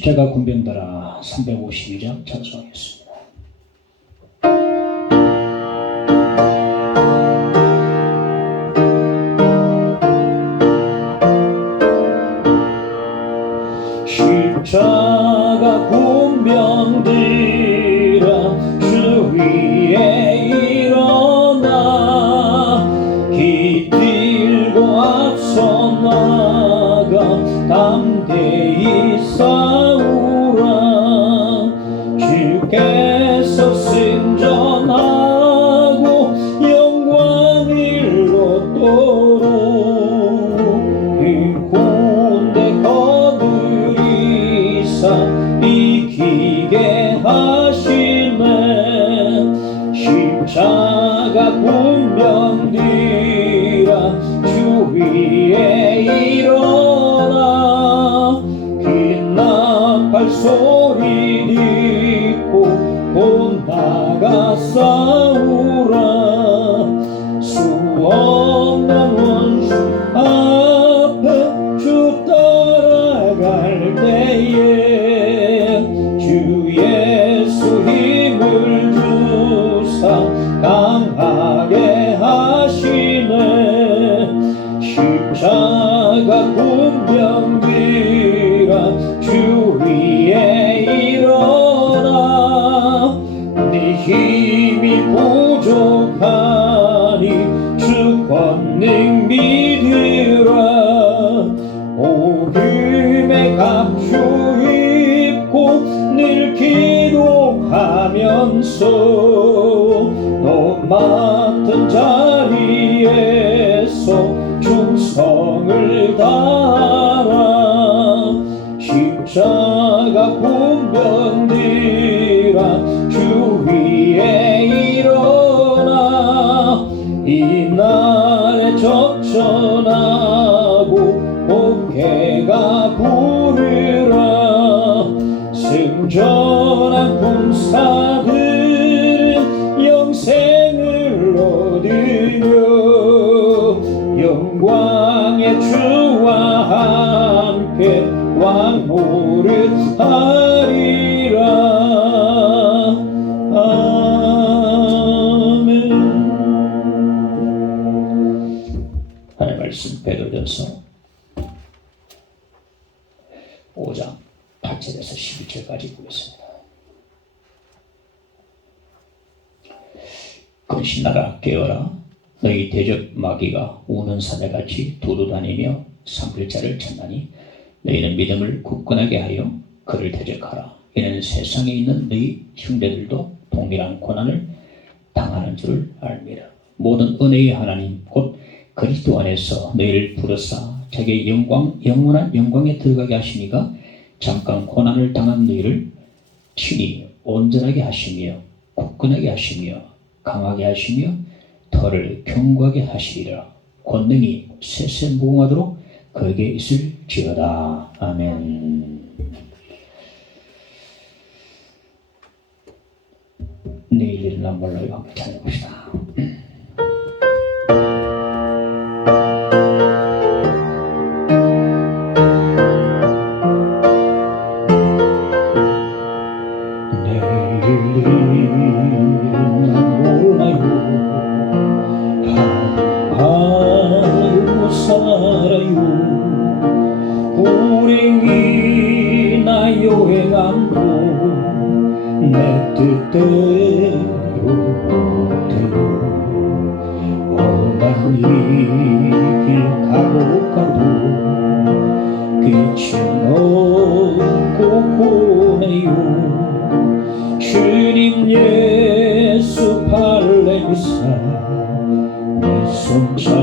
십자가 군병들아 352장 찬송하겠습니다. 십자가 군병들아 주 위에 일어나 깃들고 앞서 나가 담대히 싸우라. 주께서 승전하고 영광을 얻도록 그 군대 거두리사 이기게 하시네. 십자가 군병들아 주 위에 일어나 발소리 듣고 곧 나가 싸우라. 수 없는 원수 앞에 주 따라갈 때에 주 예수 힘을 주사 강하게 하시네. 십자가 군병들아 주 위에 일어나. 네 힘이 부족하니 주 권능 믿으라. 복음의 갑주 입고 늘 기도하면서 너 맡은 자리에서 충성을 다하라. 십자가 군병들아 주 위에 일어나. 이날에 적전하고 복해가 부르라. 승전한 군사들은 영생을 얻으며 영광의 주와 함께 왕노릇하리라. 아멘. 하나님의 말씀 베드로전서 5장 8절에서 11절까지 보겠습니다. 근신나라 깨어라. 너희 대적 마귀가 우는 사내같이 두루다니며 산글자를 찾나니 너희는 믿음을 굳건하게 하여 그를 대적하라. 이는 세상에 있는 너희 형제들도 동일한 고난을 당하는 줄을 알미라. 모든 은혜의 하나님 곧 그리스도 안에서 너희를 부르사 자기의 영원한 영광에 들어가게 하시니가 잠깐 고난을 당한 너희를 친히 온전하게 하시며 굳건하게 하시며 강하게 하시며 더를 견고하게 하시리라. 권능이 세세무궁하도록 그에게 있을지어다. 아멘. 내일 일어나 몰라요. 함께 찬양합시다. 내 뜻대로 못해요. 험한 이 길 가고 가도 끝이 없고 고네요. 주님 예수 발레미사 내 손 잡아주소서.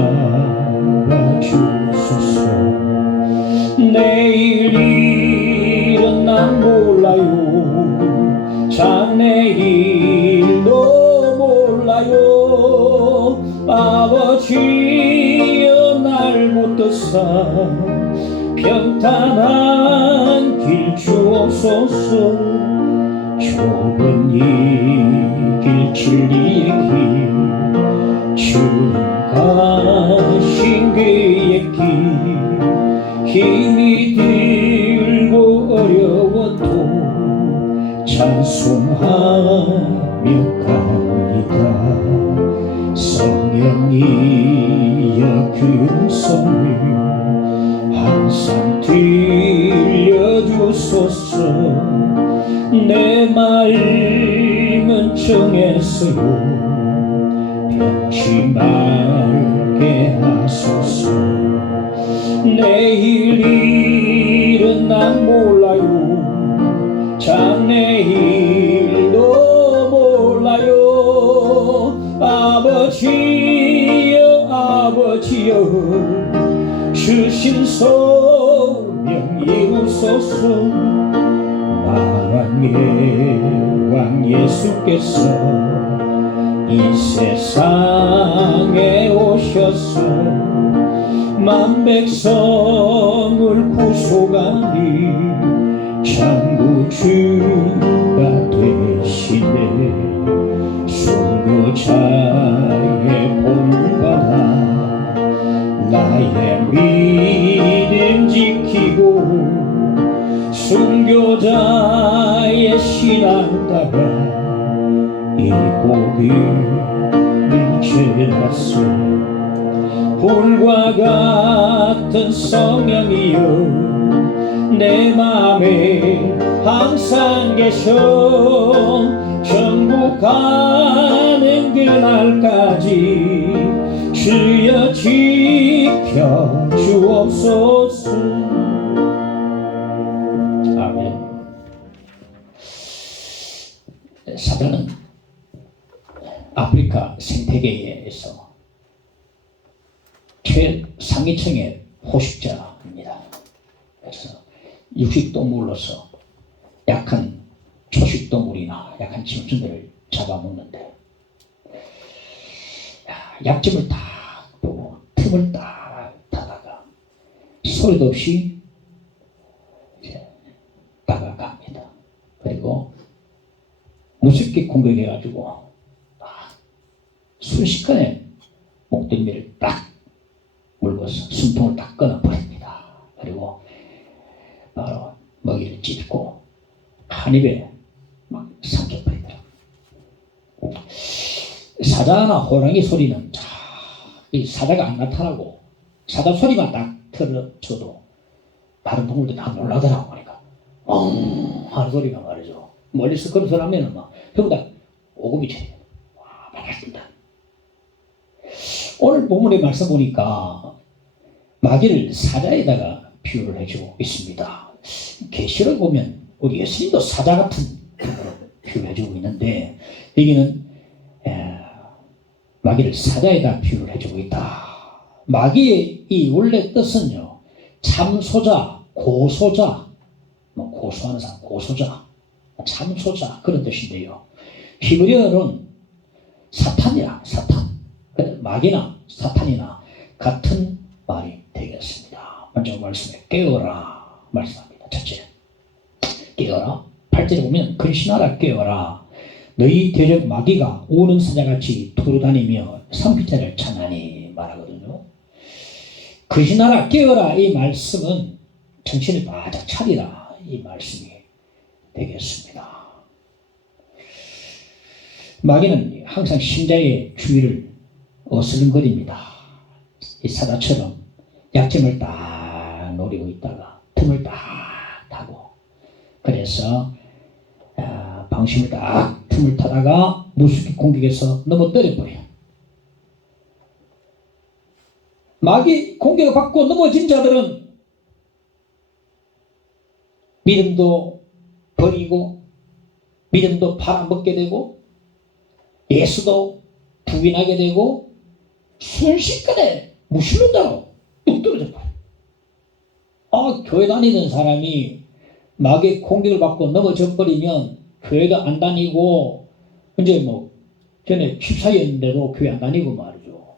내일 일은 난 몰라요. 장래일도 몰라요. 아버지여 날 붙드사 평탄한 길 주옵소서. 좁은 이 길 진리의 길 주님 가신 그의 길 힘이 들고 어려워 갑니다. 성령이여 금송을 항상 들려주소서. 내 마음은 정했어요. 변치 말게 하소서. 내일 일은 난 몰라요. 장래일도 몰라요. 아버지여 아버지여 주신 소명 이루소서. 만왕의 왕 예수께서 이 세상에 오셔서 만백성을 구속하니 창구주가 되시네. 순교자의 본받아 나의 믿음 지키고 순교자의 신앙 따라 이 고비를 지났소. 불과 같은 성령이여 내 맘에 항상 계셔. 천국 가는 그날까지 주여 지켜 주옵소서. 아멘. 사단은 아프리카 생태계에서 최상위층의 포식자입니다. 그래서 육식동물로서 약한 초식동물이나 약한 짐승들을 잡아먹는데, 약점을 딱 보고 틈을 딱 타다가 소리도 없이 이제 다가갑니다. 그리고 무섭게 공격해가지고 순식간에 목덜미를 딱 물고서 숨통을 딱 끊어버립니다. 그리고 바로 먹이를 찢고 한 입에 막 삼켜버리더라고요. 사자나 호랑이 소리는 이 사자가 안 나타나고 사자 소리만 딱 틀어줘도 다른 동물들이 다 놀라더라고. 그러니까 하는 소리가 말이죠. 멀리서 그런 소리 하면은 막 전부 다 오금이 쳐요. 와, 반갑습니다. 오늘 본문의 말씀 보니까 마귀를 사자에다가 비유를 해주고 있습니다. 계시를 보면 우리 예수님도 사자 같은 비유를 해주고 있는데, 여기는 마귀를 사자에다 비유를 해주고 있다. 마귀의 이 원래 뜻은요, 참소자, 고소자, 고소하는 사람, 고소자, 참소자, 그런 뜻인데요. 히브리어는 사탄이야, 사탄. 마귀나 사탄이나 같은 말이 되겠습니다. 먼저 말씀에 깨어라 말씀합니다. 첫째, 깨어라. 8절에 보면 근신하라 깨어라. 너희 대적 마귀가 우는 사자같이 두루다니며 산피자를 찾나니 말하거든요. 근신하라 깨어라 이 말씀은 정신을 바짝 차리라 이 말씀이 되겠습니다. 마귀는 항상 신자의 주위를 어슬렁거립니다. 이 사자처럼 약점을 딱 노리고 있다가 틈을 딱 타고, 그래서 방심을 딱 틈을 타다가 무섭게 공격해서 넘어뜨려버려요. 마귀 공격을 받고 넘어진 자들은 믿음도 버리고 믿음도 팔아먹게 되고 예수도 부인하게 되고 순식간에 무신론자로 뚝 떨어져 버려요. 교회 다니는 사람이 마귀의 공격을 받고 넘어져 버리면 교회도 안 다니고, 이제 전에 집사였는데도 교회 안 다니고 말이죠.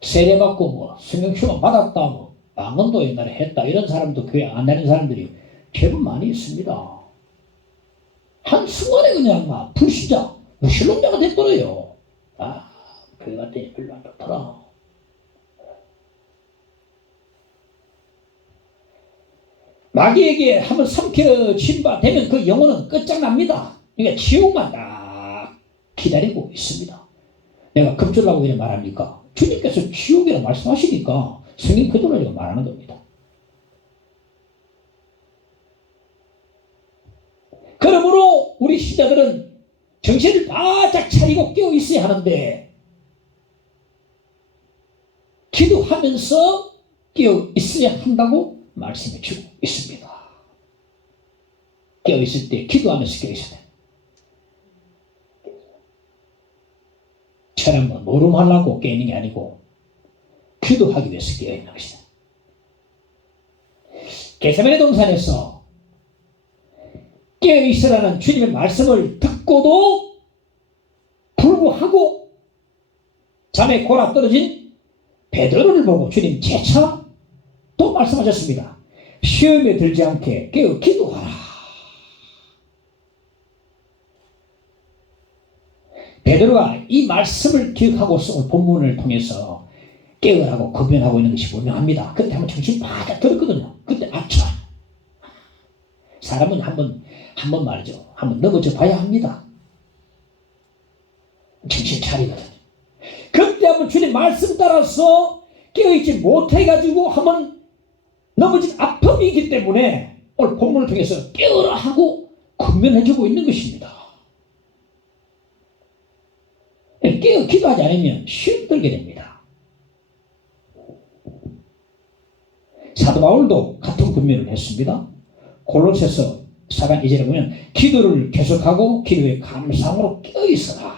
세례받고 성경시험 받았다 방언도 옛날에 했다 이런 사람도 교회 안 다니는 사람들이 제법 많이 있습니다. 한순간에 그냥 불신자, 무신론자가 돼버려요. 교회 갔더니 별로 안 좋더라. 마귀에게 한번 삼켜진 바 되면 그 영혼은 끝장납니다. 그러니까 지옥만 딱 기다리고 있습니다. 내가 급절라고 이렇게 말합니까? 주님께서 지옥이라 말씀하시니까 성경 그대로 말하는 겁니다. 그러므로 우리 신자들은 정신을 바짝 차리고 깨어 있어야 하는데 기도하면서 깨어 있어야 한다고 말씀해 주고 있습니다. 깨어 있을 때 기도하면서 깨어 있어야 돼. 처럼 노름하려고 깨는 게 아니고 기도하기 위해서 깨어 있는 것이다. 겟세마네 동산에서 깨어 있으라는 주님의 말씀을 듣고도 불구하고 잠에 골아 떨어진 베드로를 보고 주님 재차 또 말씀하셨습니다. 시험에 들지 않게 깨어 기도하라. 베드로가 이 말씀을 기억하고 쓴 본문을 통해서 깨어라고 거변하고 있는 것이 분명합니다. 그때 한번 정신 바짝 들었거든요. 그때 아차. 사람은 한번 말이죠. 한번 넘어져 봐야 합니다. 정신 차리거든요. 그때 한번 주님 말씀 따라서 깨어있지 못해가지고 한번 넘어진 아픔이 있기 때문에 오늘 본문을 통해서 깨어라 하고 권면해주고 있는 것입니다. 깨어 기도하지 않으면 시험 들게 됩니다. 사도 바울도 같은 권면을 했습니다. 골로새서 4장 2절에 보면 기도를 계속하고 기도의 감상으로 깨어있어라.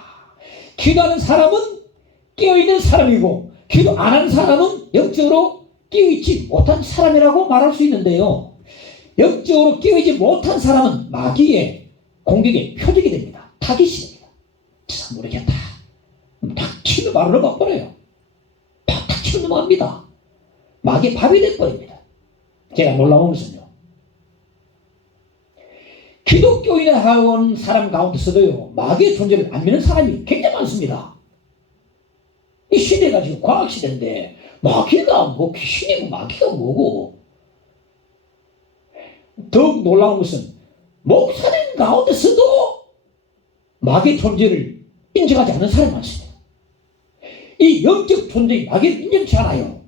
기도하는 사람은 깨어있는 사람이고 기도 안 하는 사람은 영적으로 깨어있지 못한 사람이라고 말할 수 있는데요. 영적으로 깨어있지 못한 사람은 마귀의 공격의 표적이 됩니다. 타깃이 됩니다. 참 모르겠다. 탁 치면 바로 넘어버려요. 탁 치면 넘어갑니다. 마귀의 밥이 돼버립니다. 제가 놀라운 것은요. 기독교인에 하온 사람 가운데서도요. 마귀의 존재를 안 믿는 사람이 굉장히 많습니다. 이 시대가 지금 과학시대인데 마귀가 뭐 귀신이고 마귀가 뭐고 더욱 놀라운 것은 목사님 가운데서도 마귀의 존재를 인정하지 않는 사람이 많습니다. 이 영적 존재의 마귀를 인정치 않아요.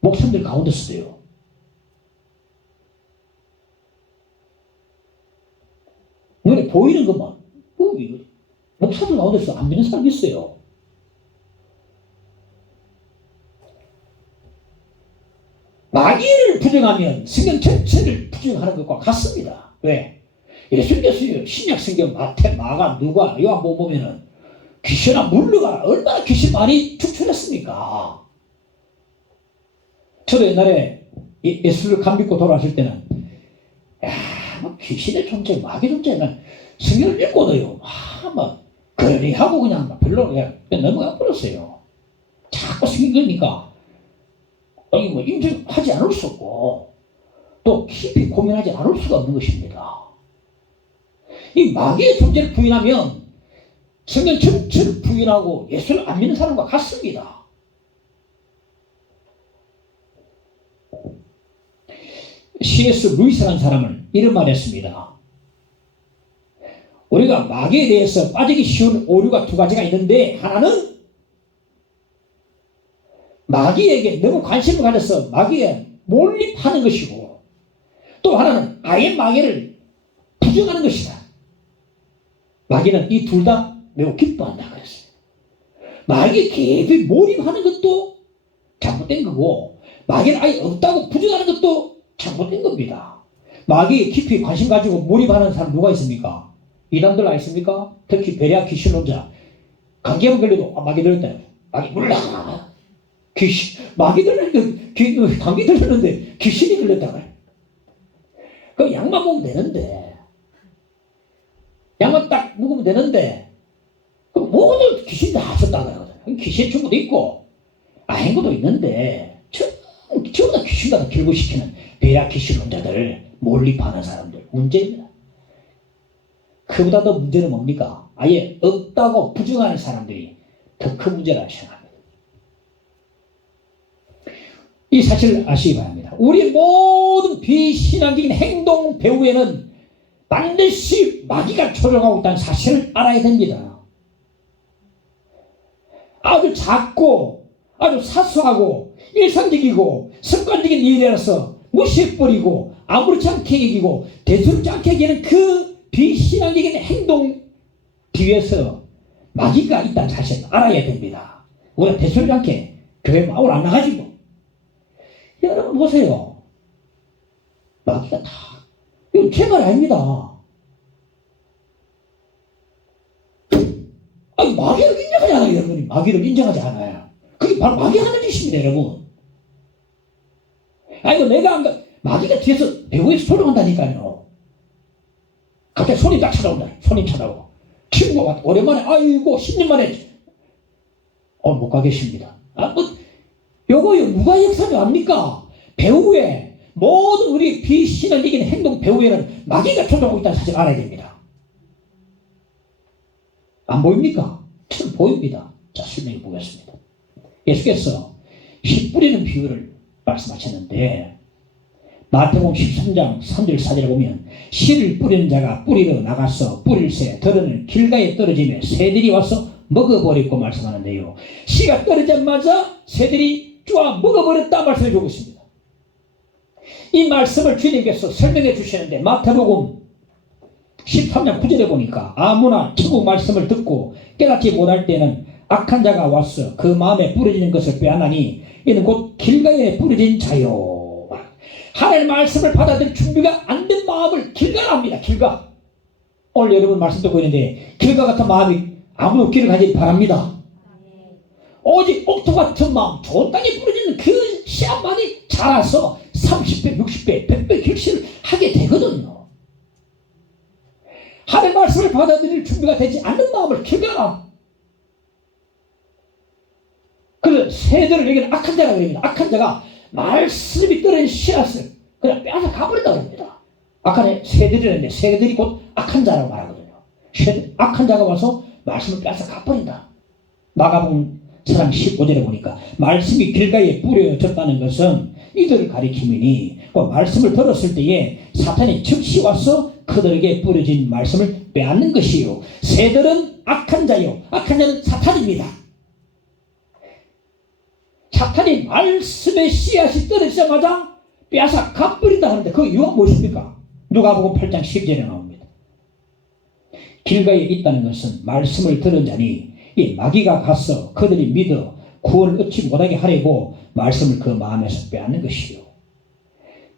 목사님들 가운데서도요. 눈에 보이는 것만 목사들 가운데서 안 믿는 사람이 있어요. 마귀를 부정하면 성경 전체를 부정하는 것과 같습니다. 왜? 예수님께서 신약 성경 마태, 마가, 누가, 요한복음 보면은 귀신아 물러가라. 얼마나 귀신 많이 축출했습니까? 저도 옛날에 예수를 감 믿고 돌아왔을 때는 뭐 귀신의 존재, 마귀 존재는 성경을 읽고도요. 막 그러니 하고 그냥 별로 그냥 넘어가 버렸어요. 자꾸 성경 읽으니까 뭐 인정하지 않을 수 없고 또 깊이 고민하지 않을 수가 없는 것입니다. 이 마귀의 존재를 부인하면 성경 전체를 부인하고 예수를 안 믿는 사람과 같습니다. C.S. 루이스라는 사람은 이런 말을 했습니다. 우리가 마귀에 대해서 빠지기 쉬운 오류가 두 가지가 있는데 하나는 마귀에게 너무 관심을 가져서 마귀에 몰입하는 것이고 또 하나는 아예 마귀를 부정하는 것이다. 마귀는 이 둘 다 매우 기뻐한다 그랬어요. 마귀에 깊이 몰입하는 것도 잘못된 거고 마귀는 아예 없다고 부정하는 것도 잘못된 겁니다. 마귀에 깊이 관심 가지고 몰입하는 사람 누가 있습니까? 이단들 아니십니까? 특히 베레아 귀신론자. 감기에 걸려도 마귀 들었다. 마귀 몰라. 귀신, 마귀 들렸는데, 감기 들렸는데 귀신이 걸렸다고 해. 그 약만 먹으면 되는데, 약만 딱 먹으면 되는데, 그 모든 귀신이 다 썼다고 하거든. 귀신의 충고도 있고, 아닌 것도 있는데, 전부 다 귀신과 결부시키는 베레아 귀신론자들, 몰입하는 사람들, 문제입니다. 그보다 더 문제는 뭡니까? 아예 없다고 부정하는 사람들이 더 큰 문제라고 생각합니다. 이 사실을 아시기 바랍니다. 우리 모든 비신앙적인 행동 배후에는 반드시 마귀가 조종하고 있다는 사실을 알아야 됩니다. 아주 작고 아주 사소하고 일상적이고 습관적인 일이라서 무시해버리고 아무렇지 않게 여기고 대수롭지 않게 여기는 그 비신앙적인 행동 뒤에서 마귀가 있다는 사실을 알아야 됩니다. 우리가 대수롭지 않게 교회 마을 안 나가지고 여러분 보세요. 마귀가 다 이건 제 말 아닙니다. 아니 마귀를 인정하지 않아요. 여러분이 마귀를 인정하지 않아요. 그게 바로 마귀가 하는 짓입니다. 여러분. 아이고 내가 마귀가 뒤에서 배우에서 소리한다니까요. 갑자기 손이 딱 찾아온다. 손이 찾아오고 친구가 오랜만에 아이고 10년 만에 못 가 계십니다. 요거요 누가 역사를 압니까? 배우에 모든 우리 비신앙적인 행동 배우에는 마귀가 조종하고 있다는 사실을 알아야 됩니다. 안 보입니까? 참 보입니다. 자 설명해 보겠습니다. 예수께서 씨 뿌리는 비유를 말씀하셨는데 마태복음 13장 3절 4절에 보면 씨를 뿌리는 자가 뿌리러 나가서 뿌릴새 들어는 길가에 떨어지며 새들이 와서 먹어버리고 말씀하는데요. 씨가 떨어지자마자 새들이 쪼아 먹어버렸다 말씀해 주고 있습니다. 이 말씀을 주님께서 설명해 주시는데 마태복음 13장 9절에 보니까 아무나 천국 말씀을 듣고 깨닫지 못할 때는 악한 자가 와서 그 마음에 뿌려지는 것을 빼앗나니 이는 곧 길가에 뿌려진 자요. 하나님의 말씀을 받아들일 준비가 안 된 마음을 길가랍니다. 길가. 오늘 여러분 말씀 듣고 있는데 길가 같은 마음이 아무도 없기를 가지기 바랍니다. 오직 옥토 같은 마음, 좋은 땅에 뿌려지는 그 씨앗만이 자라서 30배, 60배, 100배 결실을 하게 되거든요. 하나님의 말씀을 받아들일 준비가 되지 않는 마음을 길가라. 그래서 새들을 여기는 악한 자라고 합니다. 악한 자가 말씀이 떨어진 씨앗을 그냥 빼앗아 가버린다고 합니다. 아까 새들이라는데 새들이 곧 악한 자라고 말하거든요. 악한 자가 와서 말씀을 빼앗아 가버린다. 마가복음 4장 15절에 보니까 말씀이 길가에 뿌려졌다는 것은 이들을 가리킴이니 그 말씀을 들었을 때에 사탄이 즉시 와서 그들에게 뿌려진 말씀을 빼앗는 것이요. 새들은 악한 자요. 악한 자는 사탄입니다. 사탄이 말씀의 씨앗이 떨어지자마자 빼앗아 가버린다 하는데 그 이유가 무엇입니까? 누가복음 8장 10절에 나옵니다. 길가에 있다는 것은 말씀을 들은 자니 이 마귀가 가서 그들이 믿어 구원을 얻지 못하게 하려고 말씀을 그 마음에서 빼앗는 것이요.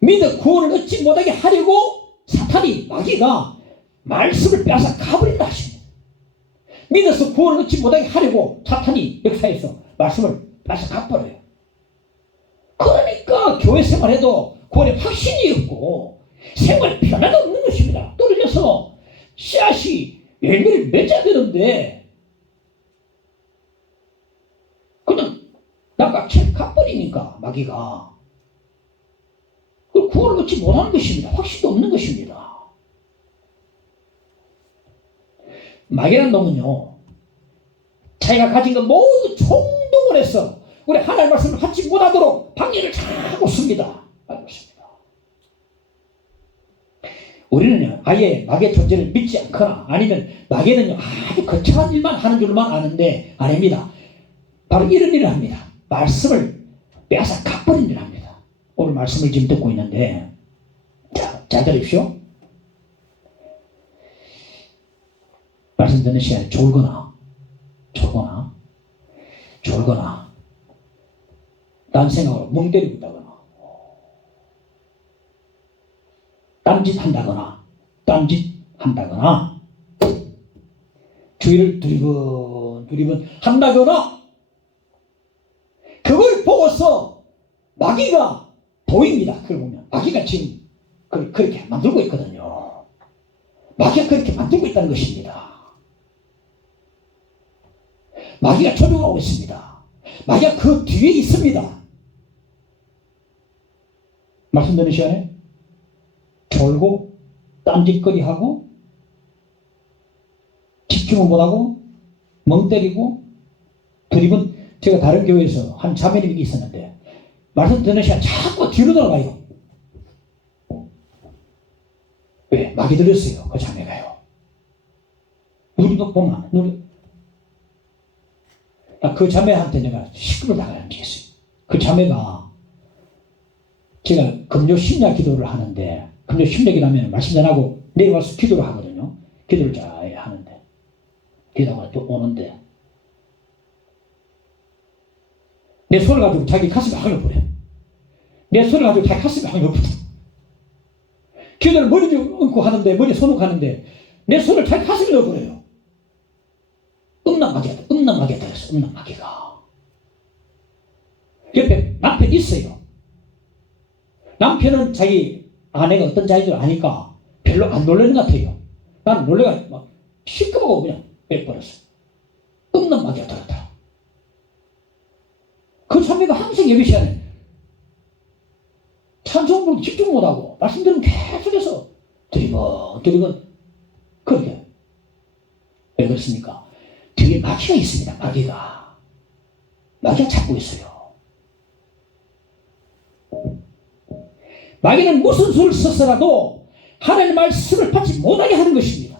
믿어 구원을 얻지 못하게 하려고 사탄이 마귀가 말씀을 빼앗아 가버린다 하십니다. 믿어서 구원을 얻지 못하게 하려고 사탄이 역사에서 말씀을 빼앗아 가버려요. 그러니까 교회 생활에도 구원의 확신이 없고 생활 변화가 없는 것입니다. 떨어져서 씨앗이 열매를 맺어야 되는데 그냥 낚아채 가버리니까 마귀가 구원을 얻지 못하는 것입니다. 확신도 없는 것입니다. 마귀라는 놈은요 자기가 가진 것 모두 총동을 해서 우리 하나님의 말씀을 받지 못하도록 방해를 자꾸 씁니다. 우리는 아예 마귀의 존재를 믿지 않거나 아니면 마귀는 아주 거창한 일만 하는 줄만 아는데 아닙니다. 바로 이런 일을 합니다. 말씀을 빼앗아 가버린 일을 합니다. 오늘 말씀을 지금 듣고 있는데 잘 들으십시오. 말씀 듣는 시간에 졸거나 딴 생각으로 멍 때리고 있다거나 딴짓 한다거나 주의를 두리번 한다거나 그걸 보고서 마귀가 보입니다. 그걸 보면 마귀가 지금 그렇게 만들고 있거든요. 마귀가 그렇게 만들고 있다는 것입니다. 마귀가 조종하고 있습니다. 마귀가 그 뒤에 있습니다. 말씀 듣는 시간에 졸고 딴짓거리하고 집중을 못하고 멍 때리고 두리번 제가 다른 교회에서 한 자매님이 있었는데 말씀 듣는 시간 자꾸 뒤로 돌아가요. 왜? 마귀 들었어요. 그 자매가요. 우리도 보면 그 자매한테 내가 시급을 당하는 게 있어요. 그 자매가 제가 금요 심야 기도를 하는데, 금요 심야기라면 말씀 전하고 내일 와서 기도를 하거든요. 기도를 잘 하는데, 기도하고 또 오는데, 내 손을 가지고 자기 가슴에 확 넣어버려. 내 손을 가지고 자기 가슴에 확 넣어버려. 기도를 머리 좀 얹고 하는데, 머리에 손 얹고 하는데, 내 손을 자기 가슴에 넣어버려요. 음란마귀가 들었어. 음란마귀가. 옆에 남편 있어요. 남편은 자기 아내가 어떤 자인 줄 아니까 별로 안 놀라는 것 같아요. 나는 놀래가 막 시끄러워 그냥 빼버렸어. 음란마귀가 들었더라. 그 자매가 항상 예배 시간에 찬송으로 집중 못하고 말씀 들으면 계속해서 드리번 그렇게. 왜 그렇습니까? 뒤에 마귀가 있습니다. 마귀가 잡고 있어요. 마귀는 무슨 수를 써서라도 하나님의 말씀을 받지 못하게 하는 것입니다.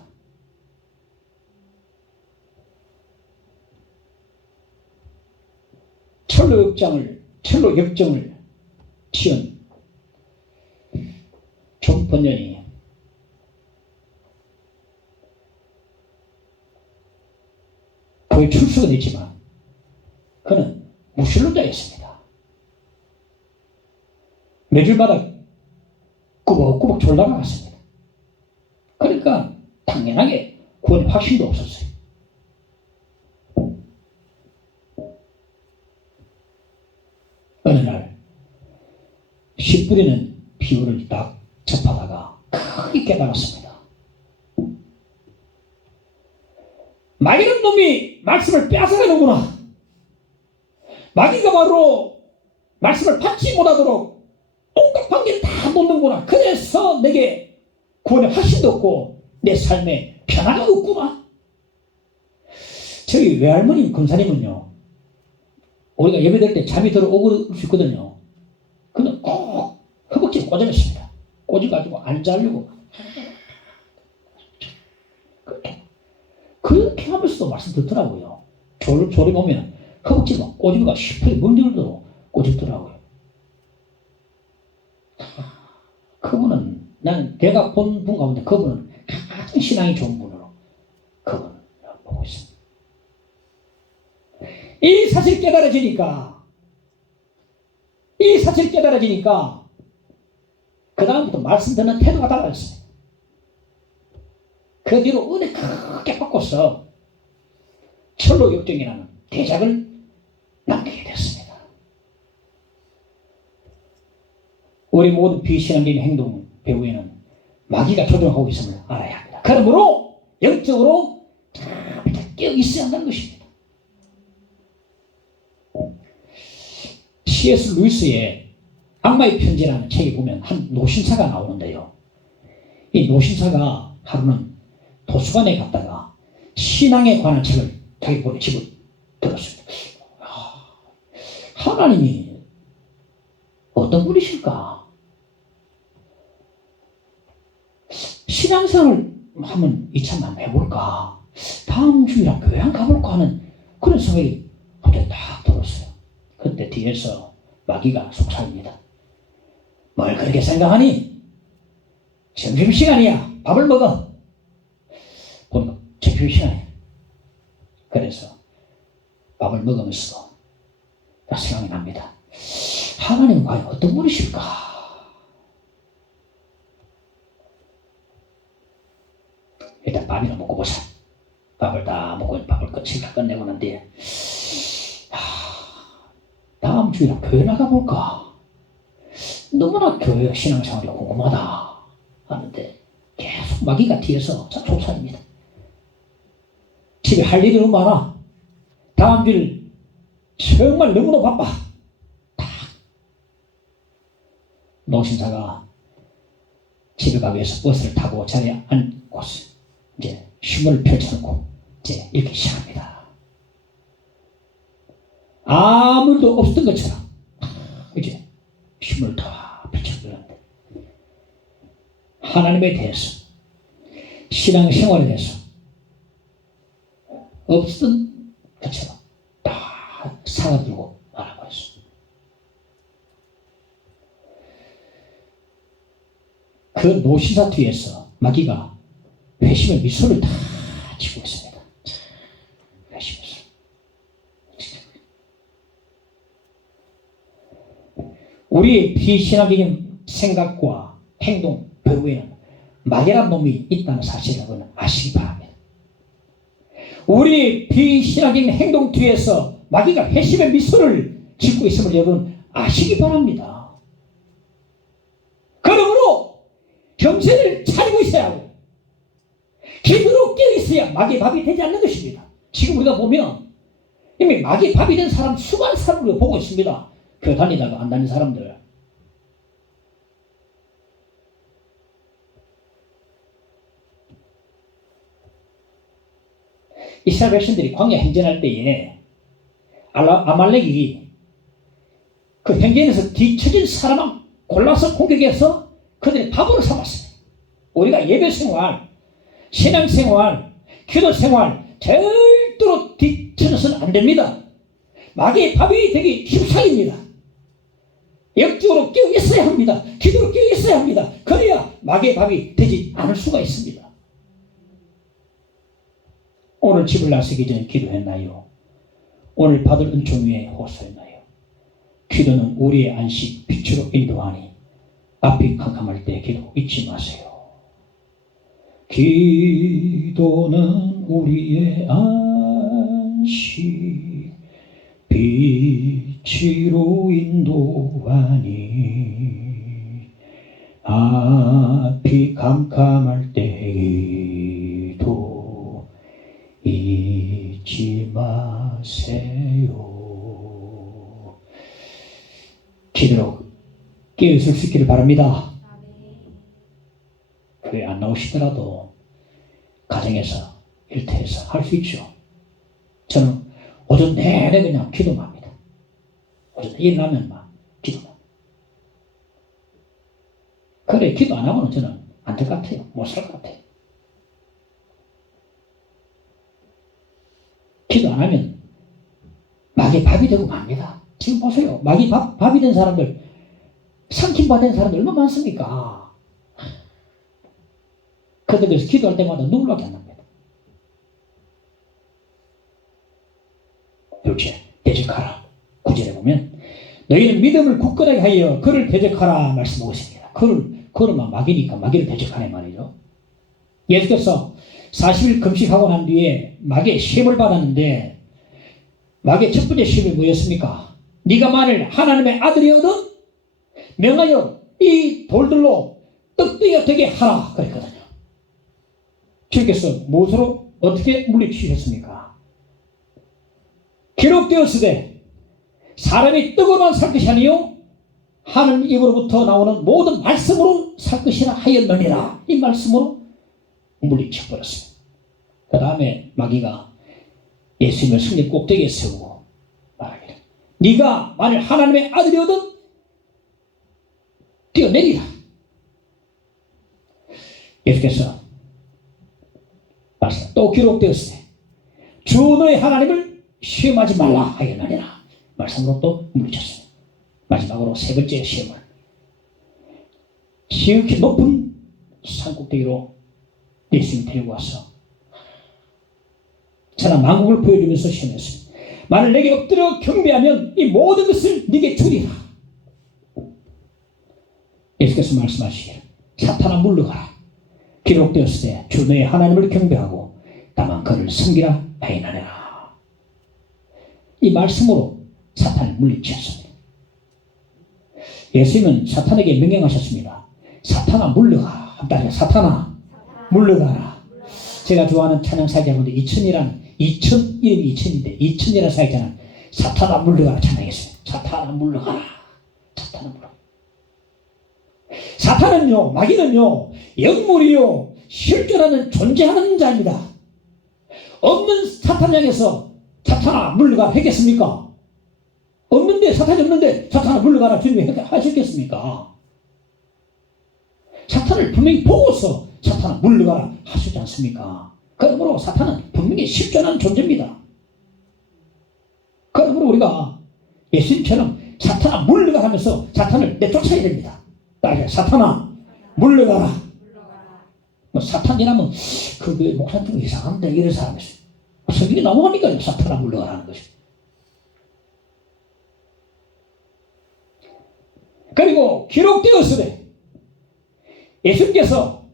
철로 역정을 지은 종번년이 교회 출석은 했지만 그는 무신론자였습니다. 매주마다 꾸벅꾸벅 졸라나갔습니다. 그러니까 당연하게 구원의 확신도 없었어요. 어느 날 씨 뿌리는 비유를 딱 접하다가 크게 깨달았습니다. 마귀는 놈이 말씀을 빼앗아가는구나. 마귀가 바로 말씀을 받지 못하도록 온갖 관계를 다 놓는구나. 그래서 내게 구원의 확신도 없고 내 삶에 변화가 없구나. 저희 외할머니 권사님은요, 우리가 예배드릴 때 잠이 들어오고 수 있거든요. 그는 꼭 허벅지에 꽂아냈습니다. 꽂아가지고 안 자려고 그렇게 하면서도 말씀 듣더라고요. 졸음 오면 허벅지가 꼬집어가 싶어요. 문들도 꼬집더라고요. 그분은, 내가 본 분 가운데 그분은 가장 신앙이 좋은 분으로 그분을 보고 있습니다. 이 사실이 깨달아지니까 그 다음부터 말씀 듣는 태도가 달라졌습니다. 그 뒤로 은혜 크게 받고서 철로 역정이라는 대작을 남기게 됐습니다. 우리 모든 비신앙적인 행동 배후에는 마귀가 조종하고 있음을 알아야 합니다. 그러므로 영적으로 잘 깨어 있어야 한다는 것입니다. C.S. 루이스의 악마의 편지라는 책에 보면 한 노신사가 나오는데요. 이 노신사가 하루는 도서관에 갔다가 신앙에 관한 책을 자기 본에 집어 들었습니다. 하나님이 어떤 분이실까? 신앙생활을 한번 이참에 한번 해볼까? 다음 주일날 교회 한 가볼까 하는 그런 생각이 갑자기 딱 들었어요. 그때 뒤에서 마귀가 속삭입니다. 뭘 그렇게 생각하니? 점심시간이야. 밥을 먹어. 보니까 점심시간이야. 그래서 밥을 먹으면서 딱 생각이 납니다. 하나님은 과연 어떤 분이실까? 일단 밥이나 먹고 보자. 밥을 다 먹고 밥을 끝내고 난 뒤에 다음 주일에 교회 나가볼까? 너무나 교회 신앙생활이 궁금하다 하는데 계속 마귀가 뒤에서 속삭입니다. 집에 할 일이 너무 많아. 다음 주일 정말 너무나 바빠. 딱 노신사가 집에 가기 위해서 버스를 타고 자리에 앉고 이제 신문을 펼쳐놓고 이제 읽기 시작합니다. 아무 일도 없었던 것처럼 이제 신문을 다 펼쳐놓는데 하나님에 대해서, 신앙생활에 대해서 없었던 것처럼 다 살아들고 말하고 있어. 그 노신사 뒤에서 마귀가 회심의 미소를 다 지고 있습니다. 회심 미소. 우리의 비신학적인 생각과 행동 배후에는 마귀란 놈이 있다는 사실을 여러분 아시기 바랍니다. 우리 비신학적인 행동 뒤에서 마귀가 회심의 미소를 짓고 있음을 여러분 아시기 바랍니다. 그러므로 정신을 차리고 있어야 하고 기도로 깨어 있어야 마귀의 밥이 되지 않는 것입니다. 지금 우리가 보면 이미 마귀의 밥이 된 사람 수많은 사람을 보고 있습니다. 교회 다니다가 안 다니는 사람들. 이스라엘 백성들이 광야 행진할 때에 아말렉이 그 행진에서 뒤처진 사람만 골라서 공격해서 그들의 밥으로 삼았어요. 우리가 예배생활, 신앙생활, 기도생활 절대로 뒤처져서는 안 됩니다. 마귀의 밥이 되기 십상입니다. 영적으로 깨어 있어야 합니다. 기도로 깨어 있어야 합니다. 그래야 마귀의 밥이 되지 않을 수가 있습니다. 오늘 집을 나서기 전에 기도했나요? 오늘 받을 은총 위에 호소했나요? 기도는 우리의 안식 빛으로 인도하니 앞이 캄캄할 때 기도 잊지 마세요. 기도는 우리의 안식 빛으로 인도하니 앞이 캄캄할 때 기도 잊지 마세요. 기도로 깨어있을 수 있기를 바랍니다. 교회 안 나오시더라도 가정에서 일터에서 할 수 있죠. 저는 오전 내내 그냥 기도만 합니다. 오전 일어나면 막 기도만. 그래 기도 안 하고는 저는 안 될 것 같아요. 못 살 것 같아요. 기도 안 하면 마귀 밥이 되고 맙니다. 지금 보세요. 마귀 밥이 된 사람들, 상킴받은 사람들 얼마나 많습니까? 그들에서 기도할 때마다 눈물밖에 안 납니다. 둘째, 대적하라. 9절에 보면 너희는 믿음을 굳건하게 하여 그를 대적하라 말씀하고 있습니다. 그는 마귀니까 마귀를 대적하네 말이죠. 예수께서 40일 금식하고 난 뒤에 마귀의 시험을 받았는데 마귀의 첫 번째 시험이 뭐였습니까? 네가 만일 하나님의 아들이어든 명하여 이 돌들로 떡덩이가 되게 하라 그랬거든요. 주께서 무엇으로 어떻게 물리치셨습니까? 기록되었으되 사람이 떡으로만 살 것이 아니요 하나님 입으로부터 나오는 모든 말씀으로 살 것이라 하였느니라. 이 말씀으로 물리쳐버렸어요. 그 다음에 마귀가 예수님을 승리 꼭대기에 세우고 말하기를 네가 만일 하나님의 아들이거든 뛰어내리라. 예수께서 말씀 또 기록되었으니 주 너의 하나님을 시험하지 말라 하였느니라. 말씀으로 또 물리쳤습니다. 마지막으로 세 번째 시험을 지극히 높은 산꼭대기로 예수님 데리고 와서 천하 만국을 보여주면서 시험했습니다. 만일 내게 엎드려 경배하면 이 모든 것을 네게 주리라. 예수께서 말씀하시기를 사탄아 물러가라. 기록되었을 때 주 너의 하나님을 경배하고 다만 그를 섬기라 하였느니라. 이 말씀으로 사탄을 물리쳤습니다. 예수님은 사탄에게 명령하셨습니다. 사탄아 물러가라. 한다니까 사탄아 물러가라. 제가 좋아하는 찬양 사역자분들 이름이 이천인데 이천이라는 사역자는 사탄아 물러가라 찬양했어요. 사탄아 물러가라. 사탄아 물러가라. 사탄은요, 마귀는요, 영물이요, 실존하는 존재하는 자입니다. 없는 사탄 향해서 사탄아 물러가라 했겠습니까? 없는데, 사탄이 없는데 사탄아 물러가라 주님이 하셨겠습니까? 사탄을 분명히 보고서 사탄아 물러가라 하시지 않습니까? 그러므로 사탄은 분명히 실존하는 존재입니다. 그러므로 우리가 예수님처럼 사탄아 물러가 하면서 사탄을 내쫓아야 됩니다. 따라해 사탄아 물러가라. 뭐 사탄이라면 그 목사님 좀 이상한데 이런 사람이 있어요. 성경이 넘어가니까요. 사탄아 물러가라는 것이. 그리고 기록되었으되 예수님께서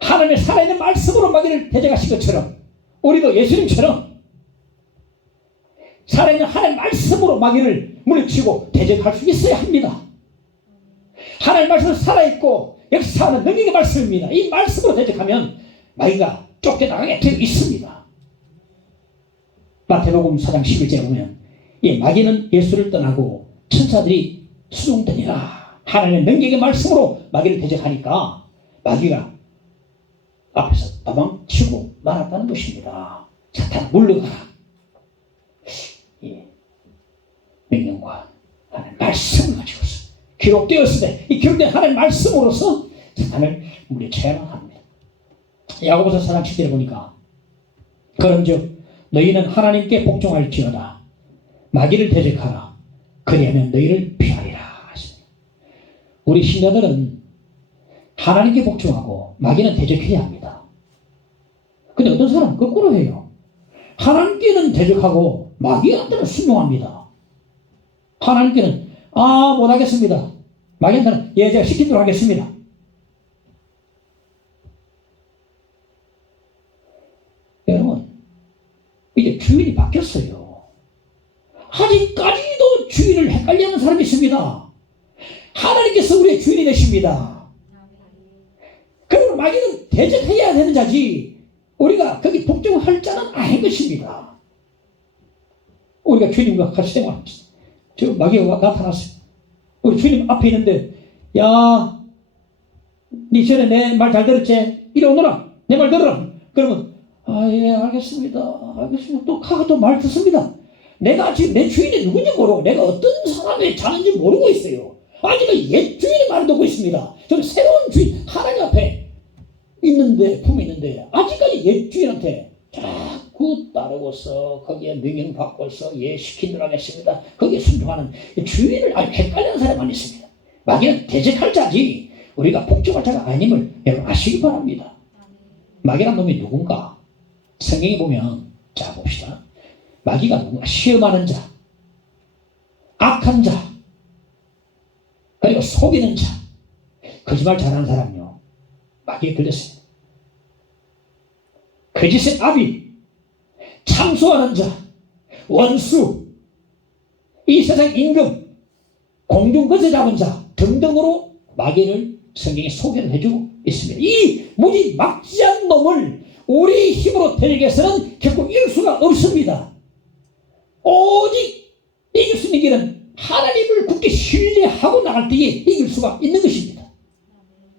하나님의 살아있는 말씀으로 마귀를 대적하신 것처럼 우리도 예수님처럼 살아있는 하나님의 말씀으로 마귀를 물리치고 대적할 수 있어야 합니다. 하나님의 말씀은 살아있고 역사하는 능력의 말씀입니다. 이 말씀으로 대적하면 마귀가 쫓겨나가게 되어 있습니다. 마태복음 4장 11절에 보면 이 마귀는 예수를 떠나고 천사들이 수종되니라. 하나님의 능력의 말씀으로 마귀를 대적하니까 마귀가 앞에서 도망치고 말았다는 것입니다. 사탄아 물러가라. 명령과 하나님의 말씀을 가지고서 기록되었으되 이 기록된 하나님의 말씀으로서 사탄을 물리쳐야만 합니다. 야고보서 4장 7절에 보니까 그런즉 너희는 하나님께 복종할지어다 마귀를 대적하라 그리하면 너희를 피하리라 하십니다. 우리 신자들은 하나님께 복종하고 마귀는 대적해야 합니다. 근데 어떤 사람은 거꾸로 해요. 하나님께는 대적하고 마귀한테는 순종합니다. 하나님께는 못하겠습니다. 마귀한테는 제가 시키도록 하겠습니다. 여러분 이제 주인이 바뀌었어요. 아직까지도 주인을 헷갈려하는 사람이 있습니다. 하나님께서 우리의 주인이 되십니다. 그러면 마귀는 대적해야 되는 자지 우리가 거기 복종할 자는 아닌 것입니다. 우리가 주님과 같이 생활합니다. 저 마귀가 나타났어요. 우리 주님 앞에 있는데 야, 니 전에 내 말 잘 들었지? 이리 오너라. 내 말 들어라. 그러면 예 알겠습니다. 알겠습니다. 또 가서 또 말 듣습니다. 내가 지금 내 주인이 누군지 모르고 내가 어떤 사람의 자는지 모르고 있어요. 아직은 옛 주인의 말을 듣고 있습니다. 저는 새로운 주인 하나님 앞에 있는데 품에 있는데 아직까지 옛 주인한테 자꾸 따르고서 거기에 명령 받고서 시킨 대로 하겠습니다. 거기에 순종하는 주인을 아주 헷갈리는 사람만 있습니다. 마귀는 대적할 자지 우리가 복종할 자가 아님을 여러분 아시기 바랍니다. 마귀란 놈이 누군가? 성경에 보면 자 봅시다. 마귀가 누군가? 시험하는 자, 악한 자, 그리고 속이는 자, 거짓말 잘하는 사람요 마귀에 걸렸습니다. 거짓의 아비, 참소하는 자, 원수, 이 세상 임금, 공중거세 잡은 자 등등으로 마귀를 성경에 소개를 해주고 있습니다. 이 무지막지한 놈을 우리 힘으로 대적해서는 결코 이길 수가 없습니다. 오직 이길 수 있는 길은 하나님을 굳게 신뢰하고 나갈 때에 이길 수가 있는 것입니다.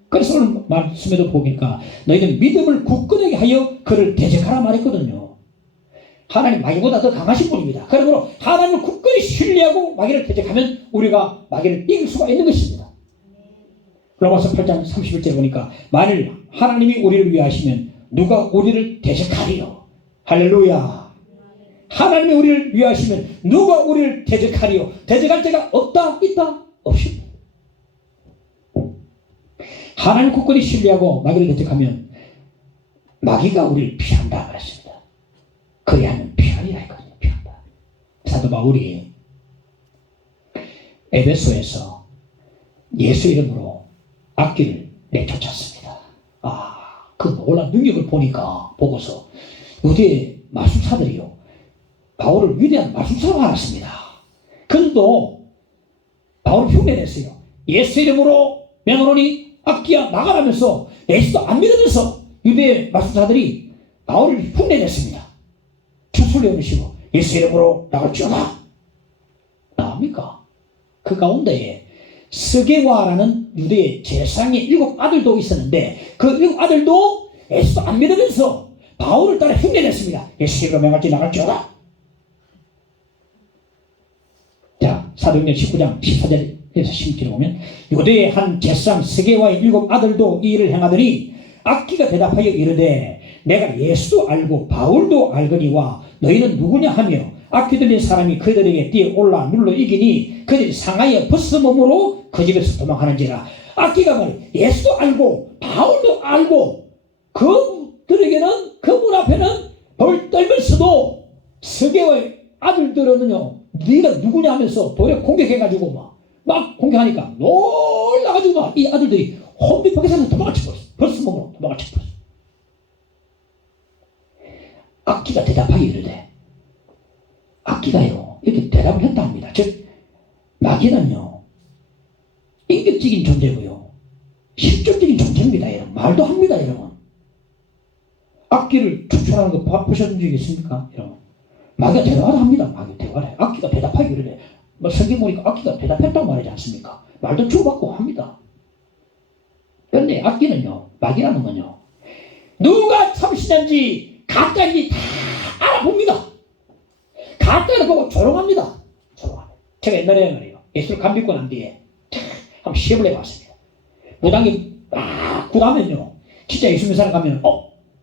그래서 오늘 말씀에도 보니까 너희는 믿음을 굳건하게 하여 그를 대적하라 말했거든요. 하나님 마귀보다 더 강하신 분입니다. 그러므로 하나님을 굳건히 신뢰하고 마귀를 대적하면 우리가 마귀를 이길 수가 있는 것입니다. 로마서 8장 31절에 보니까 만일 하나님이 우리를 위하시면 누가 우리를 대적하리요. 할렐루야. 하나님이 우리를 위하시면 누가 우리를 대적하리요. 대적할 자가 없다 있다 없습니다. 하나님 굳건히 신뢰하고 마귀를 대적하면 마귀가 우리를 피한다 그랬습니다. 그리하면 피하리라 했거든요. 피한다. 사도 바울이 에베소에서 예수 이름으로 악기를 내쫓았습니다. 그 놀라운 능력을 보고서 유대 마술사들이요 바울을 위대한 마술사로 알았습니다. 그들도 바울을 흉내냈어요. 예수 이름으로 명하노니 악기야 나가라면서 예수도 안 믿으면서 유대 마술사들이 바울을 흉내냈습니다. 주술 내어주시고 예수 이름으로 나갈지어다. 나옵니까? 그 가운데에 스게와라는 유대의 제사장의 7 아들도 있었는데 그 7 아들도 예수도 안 믿으면서 바울을 따라 흉내냈습니다. 예수 이름으로 명할지 나갈지어다. 자, 사도행전 19장 14절 그래서 17절 보면 유대의 한 제사장 세계와의 7 아들도 이 일을 행하더니 악기가 대답하여 이르되 내가 예수도 알고 바울도 알거니와 너희는 누구냐 하며 악기 들린 사람이 그들에게 뛰어올라 눌러 이기니 그들이 상하여 벗어몸으로 그 집에서 도망하는지라. 악기가 말이야 예수도 알고 바울도 알고 그들에게는 그 문 앞에는 벌 떨면서도 세계의 아들들은요 네가 누구냐 하면서 도리어 공격해가지고 막 공격하니까 놀라가지고 막 이 아들들이 혼비박에서 도망을 쳐버렸어. 벌써 몸으로 도망을 쳐버렸어. 악기가 대답하기 이르되 악기가요 이렇게 대답을 했다 합니다. 즉 마귀는요 인격적인 존재고요 실존적인 존재입니다. 여러분. 말도 합니다. 여러분. 악기를 추천하는 거 보셨던 적이 있습니까? 여러분. 마귀가 대화를 합니다. 마귀가 대화를 해요. 악기가 대답하기 이르되 성경 보니까 악기가 대답했다고 말하지 않습니까? 말도 주고받고 합니다. 그런데 악기는요 마귀라는 건요 누가 참신한지 가짜인지 다 알아봅니다. 가짜를 보고 조롱합니다. 조롱합니다. 제가 옛날에 말이에요 예술 감비고 난 뒤에 한번 시험을 해봤습니다. 무당이 막 구하면요 진짜 예수 믿는 사람 가면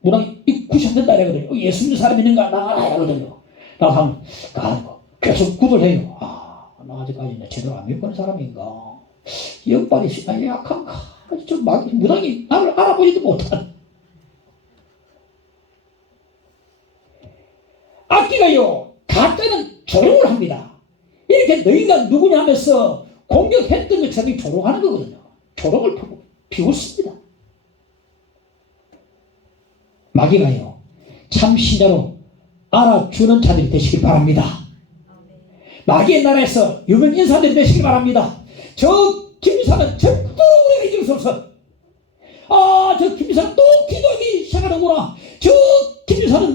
무당이 이 굿이 안 된다 이러거든요. 예수 믿는 사람 있는가 나가라 이러거든요. 나가서 하면 가는 거 계속 굿을 해요. 나 아직까지 제대로 안 믿고 있는 사람인가 역발이 약한가 좀 무당이 나를 알아보지도 못한. 악기가요 가짜는 조롱을 합니다. 이렇게 너희가 누구냐 하면서 공격했던 것처럼 조롱하는 거거든요. 조롱을 피웠습니다. 마귀가요 참 신자로 알아주는 자들이 되시길 바랍니다. 마귀의 나라에서 유명 인사들이 되시길 바랍니다. 저 김이사는 절대로 우리가 이길 수 없어. 저 김이사는 또 기도하기 시작하는구나. 저 김이사는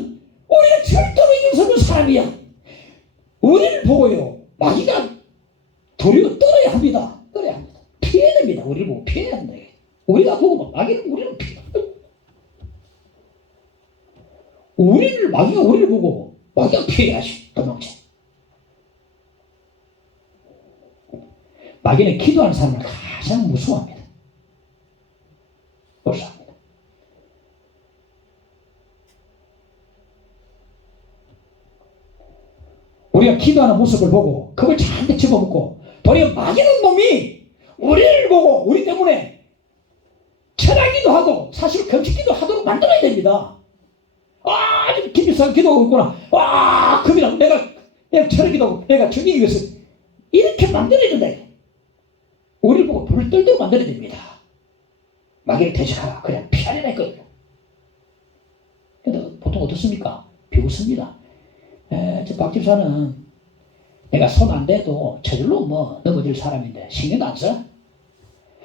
우리가 절대로 이길 수 없는 사람이야. 우리를 보고요 마귀가 두려워 떨어야 합니다. 떨어야 합니다. 피해야 됩니다. 우리를 보고 피해야 한다. 우리가 보고 마귀는 우리를 피해. 마귀가 우리를 보고 마귀가 피해야지. 도망쳐. 마귀는 기도하는 사람을 가장 무서워합니다. 무서워합니다. 우리가 기도하는 모습을 보고 그걸 잔뜩 집어먹고 도리어 마귀는 놈이 우리를 보고 우리 때문에 철학기도 하고 사실 금식기도 하도록 만들어야 됩니다. 지금 김일성 기도하고 있구나. 금이라 내가 철학기도 하고 내가 저기 위해서 이렇게 만들어야 된다. 우리를 보고 불을 떨도록 만들어야 됩니다. 마귀를 대적하라. 그냥 피하려나 했거든요. 근데 보통 어떻습니까? 비웃습니다. 저 박 집사는 내가 손 안 대도 저절로 넘어질 사람인데 신경도 안 써?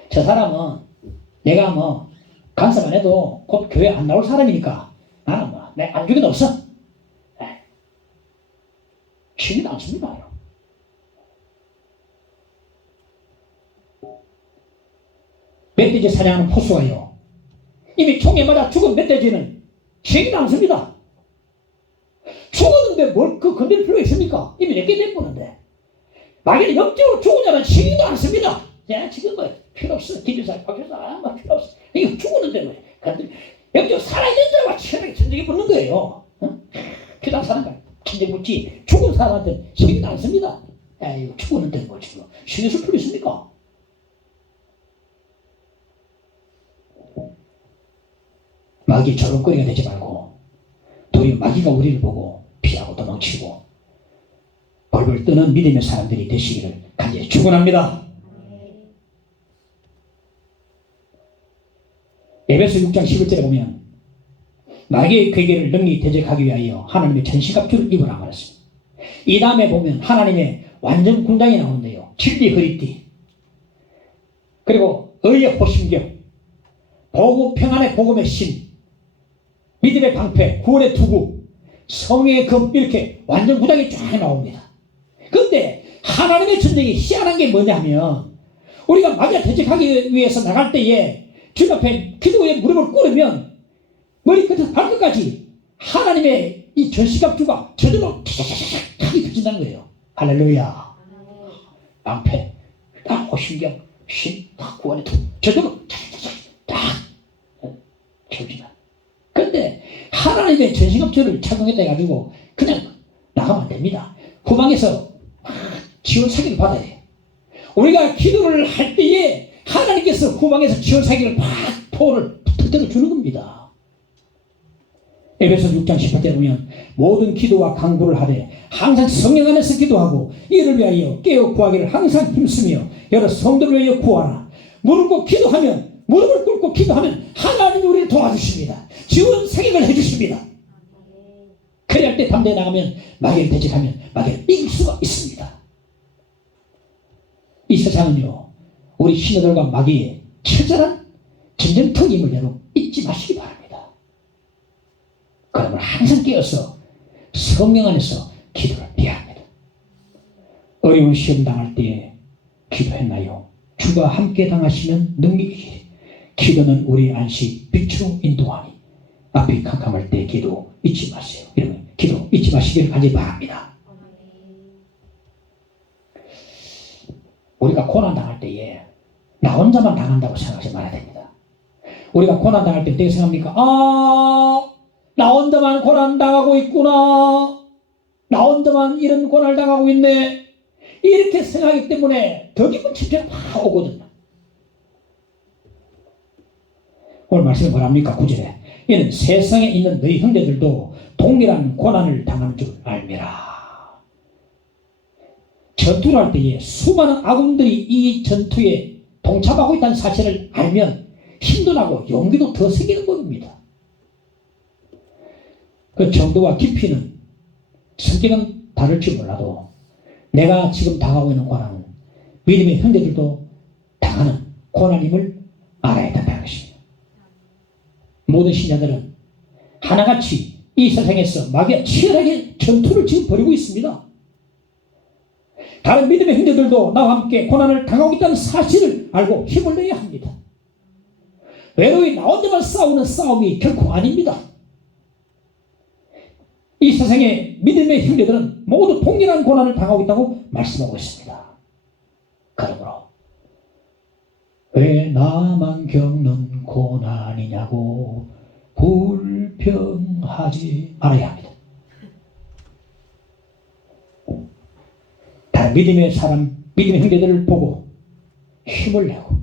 저 사람은 내가 간섭 안 해도 곧 교회 안 나올 사람이니까 나는 내가 안 죽여도 없어. 신경도 안 씁니다. 멧돼지 사냥하는 포수가요 이미 총에 맞아 죽은 멧돼지는 신경도 안 씁니다. 죽었는데 뭘 건드릴 필요가 있습니까? 이미 내게 내보는데 마귀는 영적으로 죽으냐는 신경도 안 씁니다. 지금 필요 없어. 기준사 박혀서 필요 없어. 이거 죽었는데 영적으로 살아있는 자와 치열하게 전쟁에 붙는 거예요. 필요한 사람과 전쟁 붙지 죽은 사람한테 신경도 안 씁니다. 이거 죽었는데 지금 신경 쓸 필요 있습니까? 마귀 조롱거리가 되지 말고 도리어 마귀가 우리를 보고 피하고 도망치고 벌벌 떠는 믿음의 사람들이 되시기를 간절히 축원합니다. 에베소 6장 11절에 보면 마귀의 괴계를 능히 대적하기 위하여 하나님의 전시갑주를 입으라 말했습니다. 이 다음에 보면 하나님의 완전 군장이 나오는데요. 진리 허리띠 그리고 의의 호심경 복음 평안의 복음의 신 믿음의 방패 구원의 투구 성의 금 이렇게 완전 구장이 쫙 나옵니다. 그런데 하나님의 전쟁이 희한한 게 뭐냐 하면 우리가 마귀와 대적하기 위해서 나갈 때에 주님 앞에 기도에 무릎을 꿇으면 머리끝에서 발끝까지 하나님의 이 전시갑주가 저절로 탁 펴진다는 거예요. 할렐루야. 방패 딱 오신경 딱 구원에 저절로 딱 채워진다. 그런데 하나님의 전신갑주를 착용했다 해가지고 그냥 나가면 안 됩니다. 후방에서 지원 사기를 받아야 돼요. 우리가 기도를 할 때에 하나님께서 후방에서 지원 사기를 팍 포를 터뜨려 주는 겁니다. 에베소 6장 18절 보면 모든 기도와 간구를 하되 항상 성령 안에서 기도하고 이를 위하여 깨어 구하기를 항상 힘쓰며 여러 성도를 위하여 구하라. 무릎을 꿇고 기도하면 하나님이 우리를 도와주십니다. 지원 사격을 해주십니다. 그럴 때 담대히 나가면 마귀를 대적하면 마귀를 이길 수가 있습니다. 이 세상은요, 우리 신하들과 마귀의 처절한 전쟁터임을 여러분 잊지 마시기 바랍니다. 그러면 항상 깨어서 성령 안에서 기도를 해야 합니다. 어려운 시험 당할 때 기도했나요? 주가 함께 당하시면 능력이 기도는 우리 안식 빛으로 인도하니 앞이 캄캄할 때 기도 잊지 마세요. 여러분 기도 잊지 마시기를 간절히 바랍니다. 우리가 고난 당할 때에 나 혼자만 당한다고 생각하지 말아야 됩니다. 우리가 고난 당할 때 어떻게 생각합니까? 나 혼자만 고난 당하고 있구나. 나 혼자만 이런 고난을 당하고 있네. 이렇게 생각하기 때문에 더 깊은 침체가 막 오거든요. 오늘 말씀이 뭐랍니까? 9절에 이는 세상에 있는 너희 형제들도 동일한 고난을 당하는 줄 알미라. 전투를 할 때에 수많은 아군들이 이 전투에 동참하고 있다는 사실을 알면 힘도 나고 용기도 더 생기는 겁니다. 그 정도와 깊이는 성격은 다를지 몰라도 내가 지금 당하고 있는 고난은 믿음의 형제들도 당하는 고난임을 알아야 된다는 것입니다. 모든 신자들은 하나같이 이 세상에서 마귀와 치열하게 전투를 지금 벌이고 있습니다. 다른 믿음의 형제들도 나와 함께 고난을 당하고 있다는 사실을 알고 힘을 내야 합니다. 외로이 나 혼자만 싸우는 싸움이 결코 아닙니다. 이 세상의 믿음의 형제들은 모두 동일한 고난을 당하고 있다고 말씀하고 있습니다. 그러므로 왜 나만 겪는 고난이냐고 불평하지 말아야 합니다. 다른 믿음의 사람, 믿음의 형제들을 보고 힘을 내고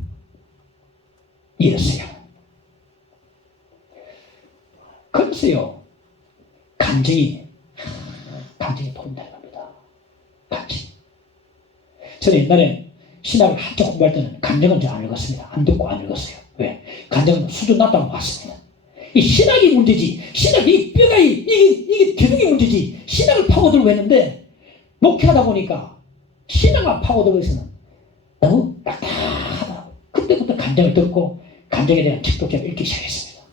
일어서야. 그래서요, 감정이 돈다는 겁니다. 감정. 저는 옛날에 신학을 한참 공부할 때는 감정은 잘 안 읽었습니다. 안 듣고 안 읽었어요. 왜? 감정은 수준 낮다고 봤습니다. 이 신학이 문제지, 신학이 뼈가 이게 기둥이 문제지, 신학을 파고들고 했는데, 목회하다 보니까 신학만 파고들고 있어는 너무 딱딱하더라고요. 그때부터 감정을 듣고 감정에 대한 책독자를 읽기 시작했습니다.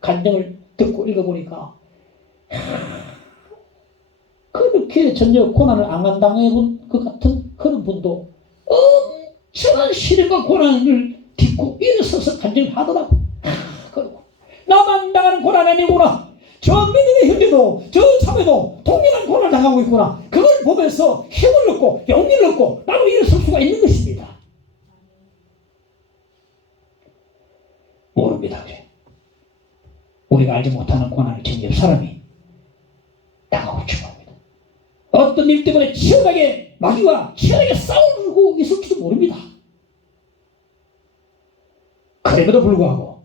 감정을 듣고 읽어보니까 그렇게 전혀 고난을 안 당해본 것 같은 그런 분도 엄청난 시련과 고난을 딛고 일어서서 간증을 하더라고. 그러고 나만 당하는 고난 아니구나. 저 믿음의 형제도 저 자매도 동일한 고난을 당하고 있구나. 그걸 보면서 힘을 얻고 용기를 얻고 나도 일어설 수가 있는 것입니다. 모릅니다. 그래. 우리가 알지 못하는 고난을 지금 옆 사람이 당하고 죽어갑니다. 어떤 일 때문에 치열하게 마귀와 치열하게 싸우고 있을지도 모릅니다. 그럼에도 불구하고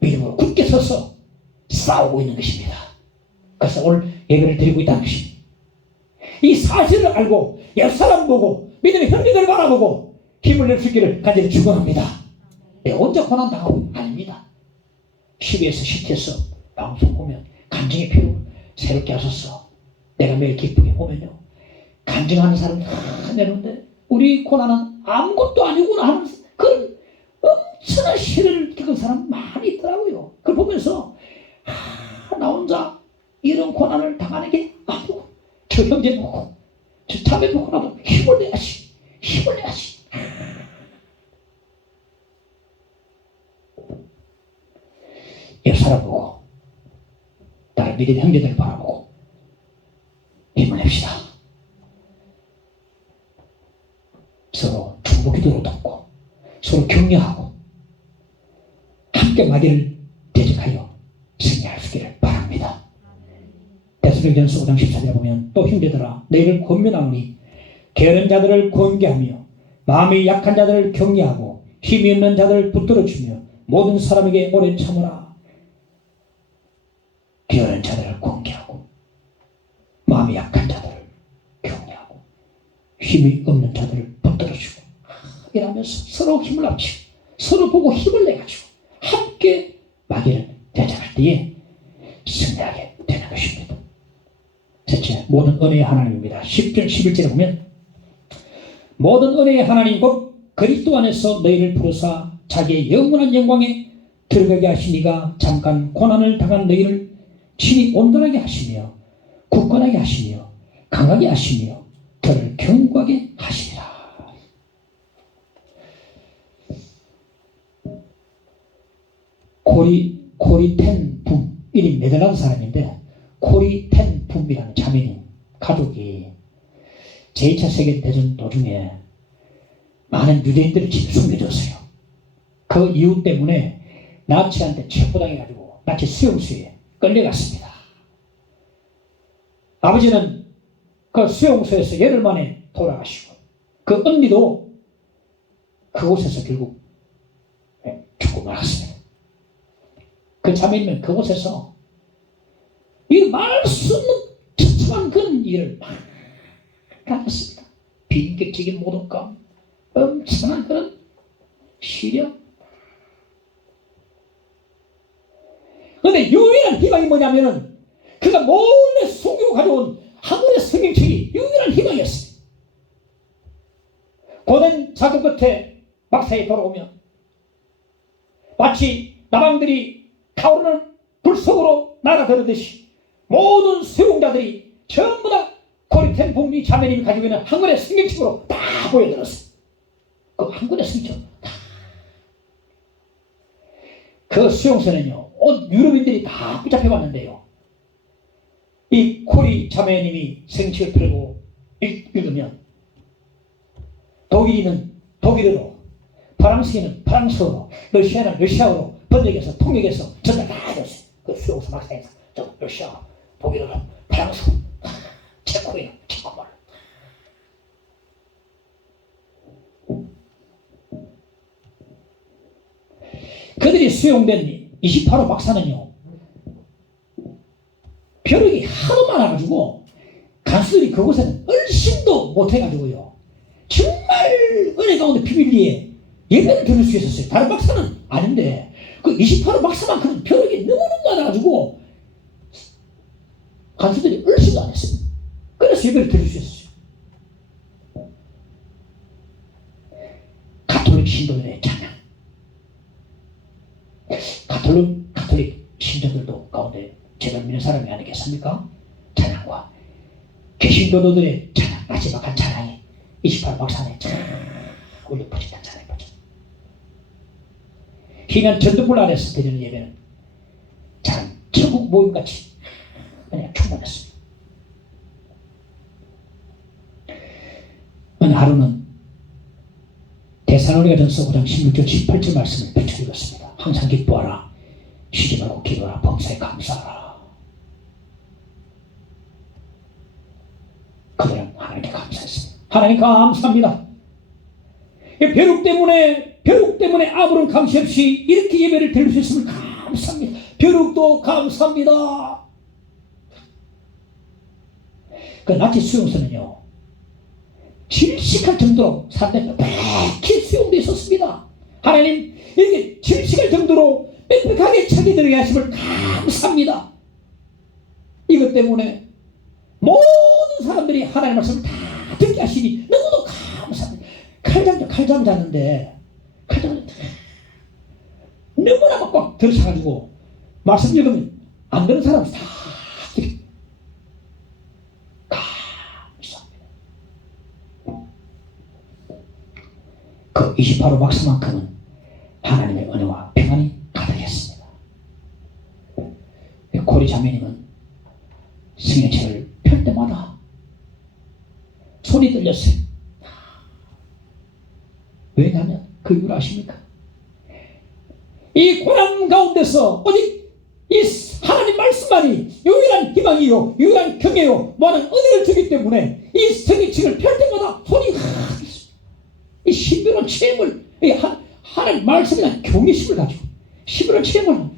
믿음으로 굳게 서서 싸우고 있는 것입니다. 그래서 오늘 예배를 드리고 있다는 것입니다. 이 사실을 알고 옆 사람 보고 믿음의 형제들을 바라보고 힘을 낼 수 있기를 간절히 축원합니다. 내가 혼자 고난 당하고 아닙니다. TV에서 CT에서 방송 보면 간증의 피로 새롭게 하셨어. 내가 매일 기쁘게 보면요. 간증하는 사람 다 내는데 우리 고난은 아무것도 아니구나 하는 그런 엄청난 시련을 겪은 사람 많이 있더라고요. 그걸 보면서 나 혼자 이런 고난을 당하는 게 아니고 저 형제 보고 저 자매 보고 나도 힘을 내야지. 옆 사람 보고 다른 믿음의 형제들을 바라보고 힘을 냅시다. 서로 기도로 돕고 서로 격려하고 함께 마귀를 대적하여 승리할 수 있기를 바랍니다. 데살로니가전서 5장 14절에 보면 또 형제들아 너희를 권면하노니 게으른 자들을 권계하며 마음이 약한 자들을 격려하고 힘이 없는 자들을 붙들어주며 모든 사람에게 오래 참으라. 게으른 자들을 권계하고 마음이 약한 자들을 격려하고 힘이 없는 자들을 붙들어주고 이러면서 서로 힘을 합치고 서로 보고 힘을 내가지고 함께 마귀를 대적할 때에 승리하게 되는 것입니다. 셋째, 모든 은혜의 하나님입니다. 10절 11절에 보면 모든 은혜의 하나님 곧 그리스도 안에서 너희를 부르사 자기의 영원한 영광에 들어가게 하시니가 잠깐 고난을 당한 너희를 친히 온전하게 하시며 굳건하게 하시며 강하게 하시며 더를 견고하게 하시리라. 코리 텐 붐, 이름이 네덜란드 사람인데 코리 텐 붐이라는 자매님 가족이 제2차 세계대전 도중에 많은 유대인들을 숨겨줬어요. 그 이유 때문에 나치한테 체포당해가지고 나치 수용소에 끌려갔습니다. 아버지는 그 수용소에서 열흘 만에 돌아가시고 그 언니도 그곳에서 결국 죽고 말았습니다. 그 자매님은 그곳에서 이 말할 수 없는 처참한 그런 일을 당했습니다. 비인격적인 모독감, 엄청난 그런 시련. 그런데 유일한 희망이 뭐냐면은 그가 몰래 속이고 가져온 한문의 성경책이 유일한 희망이었어요. 고된 작업 끝에 막사에 돌아오면 마치 나방들이 타오르는 불 속으로 날아들듯이 모든 수용자들이 전부 다 코리텐 북미 자매님이 가지고 있는 한 권의 성경책으로 다 보여들었어요. 그 한 권의 성경책 다. 그 수용소는요, 온 유럽인들이 다 붙잡혀 왔는데요. 이 코리 자매님이 성경책을 펴고 읽으면 독일인은 독일어로, 프랑스인은 프랑스어로, 러시아는 러시아어로 번역해서 통역해서 전달 다 해줬어요. 그 수용소 막사에서 저 러시아어, 독일어로, 프랑스어, 체코예요. 체코말. 그들이 수용된 28호 박사는요, 벼락이 하도 많아가지고 간수들이 그곳에는 얼씬도 못해가지고요, 정말 은혜 가운데 비밀리에 예배를 드릴 수 있었어요. 다른 박사는 아닌데 그 28호 박사만큼은 벼락이 너무너무 많아가지고 간수들이 얼씬도 안 했어요. 그래서 예배를 드릴 수 있었어요. 가톨릭 신도들의 찬양, 가톨릭 신도들도 가운데 제가 믿는 사람이 아니겠습니까? 찬양과 개신교도들의 찬양, 마지막한 찬양이 28 박사의 쫙 울려 퍼진다는 찬양이죠. 희미한 전등불 아래서 드리는 예배는 참 천국 모임같이 그냥 충만했습니다. 어느 하루는 데살로니가전서 5장 16절 18절 말씀을 펼쳐 읽었습니다. 항상 기뻐하라, 쉬지 말고 기도하라, 범사에 감사하라. 그들은 하나님께 감사했습니다. 하나님 감사합니다. 벼룩 때문에 아무런 감시 없이 이렇게 예배를 드릴 수 있음을 감사합니다. 벼룩도 감사합니다. 그 나치 수용소는요, 질식할 정도로 사람들이 빽히 수용되어 있었습니다. 하나님, 이렇게 질식할 정도로 빽빽하게 차게 들어게 하심을 감사합니다. 이것 때문에 모든 사람들이 하나님의 말씀을 다 듣게 하시니 너무도 감사합니다. 칼장 자는데 칼장 너무나 막 들어차가지고 말씀 읽으면 안 되는 사람은 다 듣게 감사합니다. 그 28호 박사만큼은 하나님의 은혜와 평안이 가득했습니다. 고리 자매님은 성경책을 펼 때마다 손이 떨렸어요. 왜 그 이유를 아십니까? 이 고난 가운데서 오직 이 하나님 말씀만이 유일한 희망이요 유일한 경외요 많은 은혜를 주기 때문에 이 성경책을 펼 때마다 손이 이 신비로운 체험을 하나님 말씀에 대한 경외심을 가지고 신비로운 체험을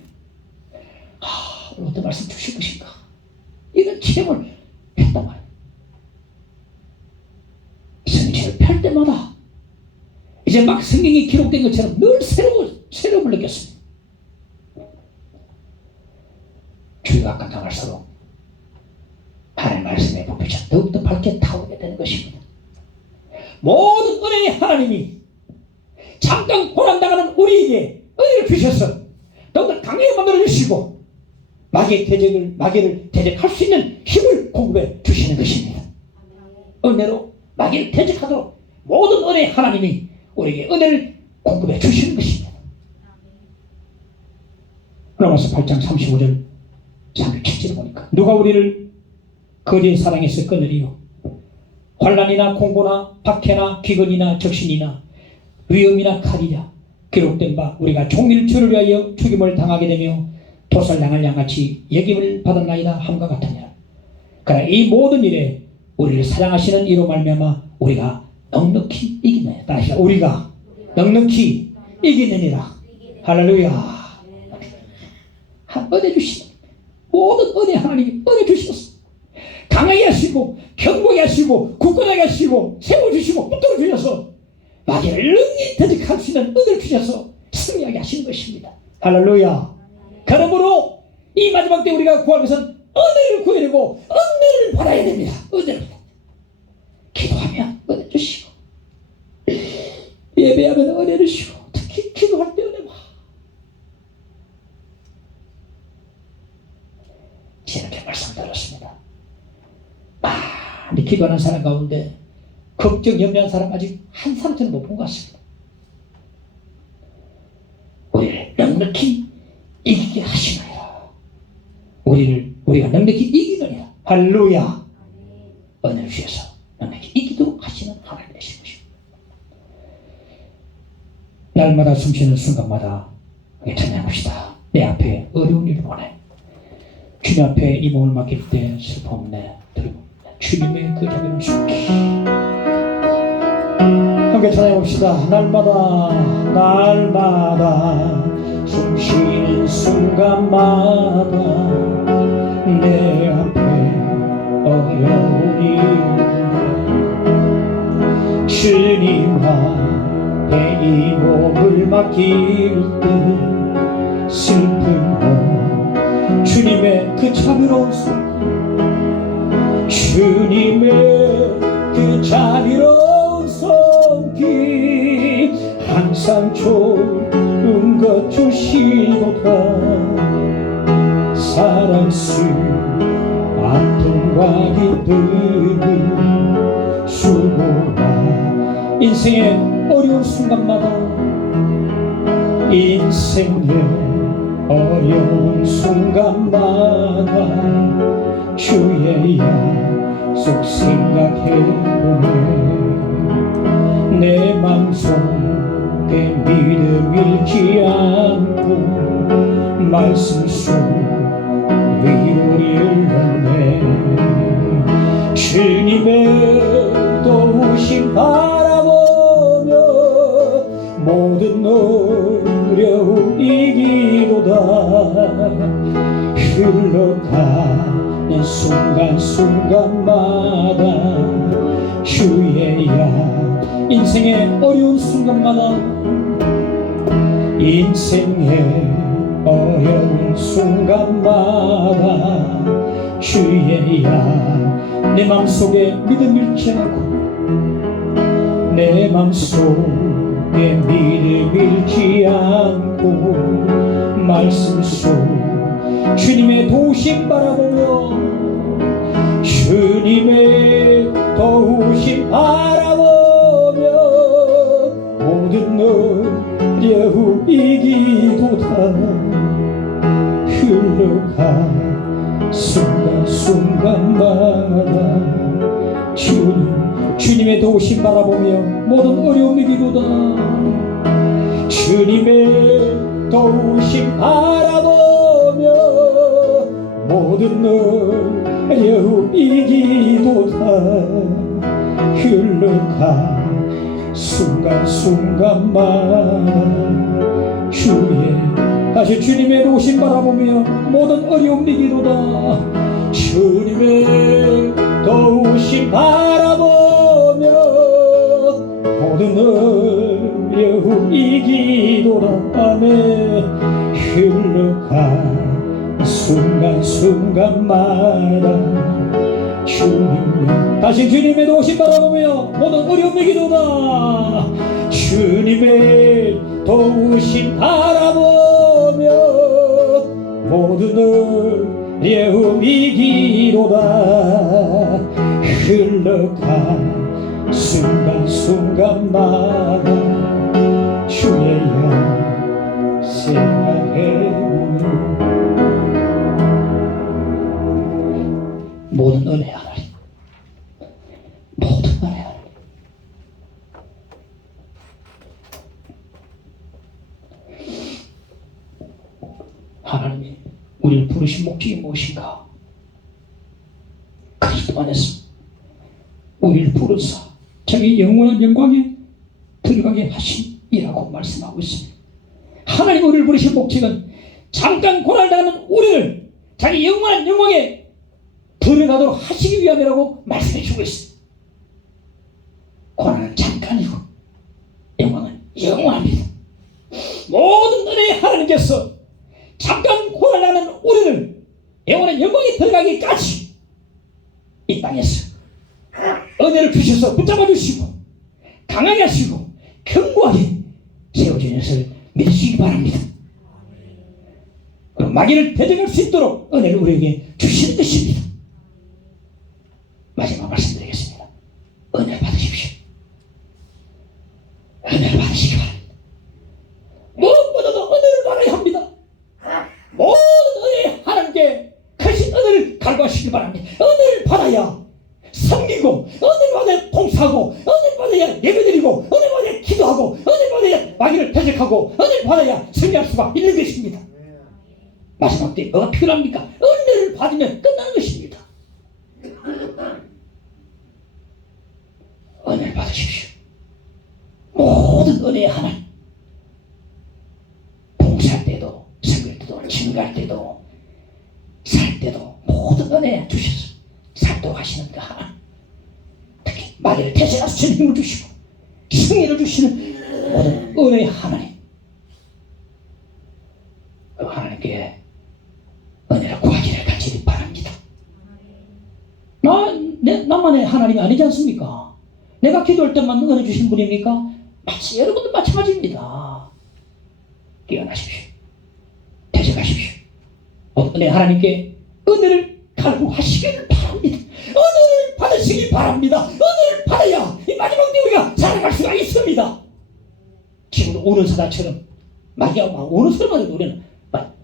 오늘 어떤 말씀 주실 것인가 이런 체험을 했단 말이에요. 성경책을 펼 때마다 이제 막 성경이 기록된 것처럼 늘 새로움을 느꼈습니다. 주의가 깜깜할수록 하나님 말씀에 보편처럼 더욱더 밝게 타오르게 되는 것입니다. 모든 은혜의 하나님이 잠깐 고난당하는 우리에게 은혜를 주셔서 더욱더 강하게 만들어주시고 마귀를 대적할 수 있는 힘을 공급해 주시는 것입니다. 은혜로 마귀를 대적하도록 모든 은혜의 하나님이 우리에게 은혜를 공급해 주시는 것입니다. 로마서 8장 35절 37절을 보니까 누가 우리를 거지의 사랑에서 끊으리요 환난이나 공고나 박해나 기근이나 적신이나 위험이나 칼이냐 기록된 바 우리가 종일 주를 위하여 죽임을 당하게 되며 도살당할 양같이 여김을 받았나이다 함과 같으니라. 그러나 이 모든 일에 우리를 사랑하시는 이로 말미암아 우리가 넉넉히 이기느니라. 다시 우리가 넉넉히 이기느니라. 할렐루야. 은혜 주시는 모든 은혜 하나님이 은혜 주셨어. 강하게 하시고 견고하게 하시고 굳건하게 하시고 세워주시고 붙들어 주셔서 마귀를 능히 대적할 수 있는 은혜를 주셔서 승리하게 하시는 것입니다. 할렐루야. 그러므로 이 마지막 때 우리가 구할 것은 은혜를 구해야 되고 은혜를 받아야 됩니다. 은혜를 받아야 기도하면 은혜 주시고 예배하면 은혜를 주시고 특히 기도할 때 은혜 봐. 지난주에 말씀 들었습니다. 많이 기도하는 사람 가운데 걱정 염려한 사람 아직 한 사람쯤 못 본 것 같습니다. 우리를 넉넉히 이기게 하시나이다. 우리가 넉넉히 이기느니라. 할렐루야. 은혜를 주셔서 넉넉히 이기도록 하시는 하나님 되신 것입니다. 날마다 숨쉬는 순간마다 찬양합시다. 내 앞에 어려운 일을 보내 주님 앞에 이 몸을 맡길 때 슬픔 없네 주님의 그 자비를 속히 함께 찬양해봅시다. 날마다 숨쉬는 순간마다 내 앞에 어려운 일 주님 앞에 이 몸을 맡길 때 슬픔 주님의 그 자비로운 손 주님의 그 자비로운 손길 항상 좋은 것 주시도다 사랑스러운 아픔과 기쁨을 수고와 인생의 어려운 순간마다 인생의 어려운 순간마다 주의 약속 생각해보네 내 맘속에 믿음 잃지 않고 말씀 속 위로를 얻네 주님의 도우심 바라보며 모든 어려움 이기도다 흘러가는 순간순간마다 주의 약 인생의 어려운 순간마다 인생의 어려운 순간마다 주의 약 내 맘속에 믿음 잃지 않고 내 맘속에 믿음 잃지 않고 말씀 속 주님의 도우심 바라보며 주님의 도우심 바라보며 모든 어려움 이기도다 흘러가 순간순간마다 주님의 도우심 바라보며 모든 어려움 이기도다 주님의 도우심 바라보며 모든 어려움 이기도다. 흘러간 순간순간마다 주의 다시 주님의 도우심 바라보며 모든 어려움 이기도다. 주님의 도우심 바라보며 모든 어려움 이기도다. 아멘. 흘러간 순간순간마다 주님의 다시 주님의 도우심 바라보며 모든 어려움 이기도다. 주님의 도우심 바라보며 모든 어려움 이기도다. 흘러간 순간순간마다 주의 영 생각해보며 모든 은혜 하나님, 모든 은혜 하나님, 하나님이 우리를 부르신 목적이 무엇인가? 그리스도 안에서 우리를 부르사 자기 영원한 영광에 들어가게 하심이라고 말씀하고 있습니다. 하나님 우리를 부르신 목적은 잠깐 고난당하는 우리를 자기 영원한 영광에 들어가도록 하시기 위함이라고 말씀해 주고 있습니다. 고난은 잠깐이고 영광은 영원합니다. 모든 은혜의 하나님께서 잠깐 고난하는 우리를 영원한 영광에 들어가기까지 이 땅에서 은혜를 주셔서 붙잡아 주시고 강하게 하시고 견고하게 세워주는 것을 믿으시기 바랍니다. 그리고 마귀를 대적할 수 있도록 은혜를 우리에게 주시는 것입니다. 마지막 말씀드리겠습니다. 은혜를 받으십시오. 은혜를 받으시기 바랍니다. 무엇보다도 은혜를 받아야 합니다. 모든 은혜 하나님께 크신 은혜를 갈구하시기 바랍니다. 은혜를 받아야 섬기고, 은혜를 받아야 봉사하고, 은혜를 받아야 예배드리고, 은혜를 받아야 기도하고, 은혜를 받아야 마귀를 대적하고, 은혜를 받아야 승리할 수가 있는 것입니다. 마지막 때 뭐가 필요합니까? 은혜를 받으면 끝나는 것입니다. 은혜를 받으십시오. 모든 은혜의 하나님, 봉사할 때도, 섬길 때도, 증거할 때도, 살 때도 모든 은혜 주셔서 살도록 하시는 그 하나님, 특히 마귀를 대신할 수 있는 힘을 주시고 승리를 주시는 모든 은혜의 하나님, 그 하나님께 은혜를 구하기를 간절히 바랍니다. 나만의 하나님이 아니지 않습니까? 내가 기도할 때만 은혜 주신 분입니까? 마치 여러분도 마찬가지입니다. 깨어나십시오. 대적하십시오. 은혜 하나님께 은혜를 갈구하시기를 바랍니다. 은혜를 받으시기 바랍니다. 은혜를 받아야 이 마지막 때 우리가 살아갈 수가 있습니다. 지금도 우는 사자처럼 마귀가 막 우는 소리만 해도 우리는 막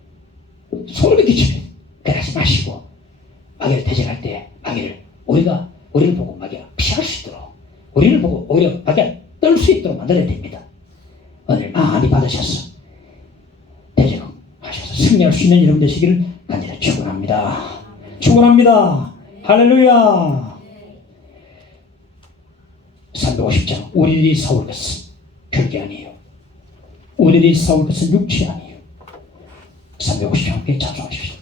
소름이 끼쳐요. 그러지 마시고 마귀를 대적할 때 우리를 보고 마귀가 피할 수 있도록, 우리를 보고 오히려 마귀가 떨 수 있도록 만들어야 됩니다. 은혜를 많이 받으셔서 대적하셔서 승리할 수 있는 여러분 되시기를 간절히 축원합니다. 축원합니다. 할렐루야. 350장 우리들이 싸울 것은 별게 아니에요. 우리들이 싸울 것은 육체 아니에요. 350장 함께 찬송하십시오.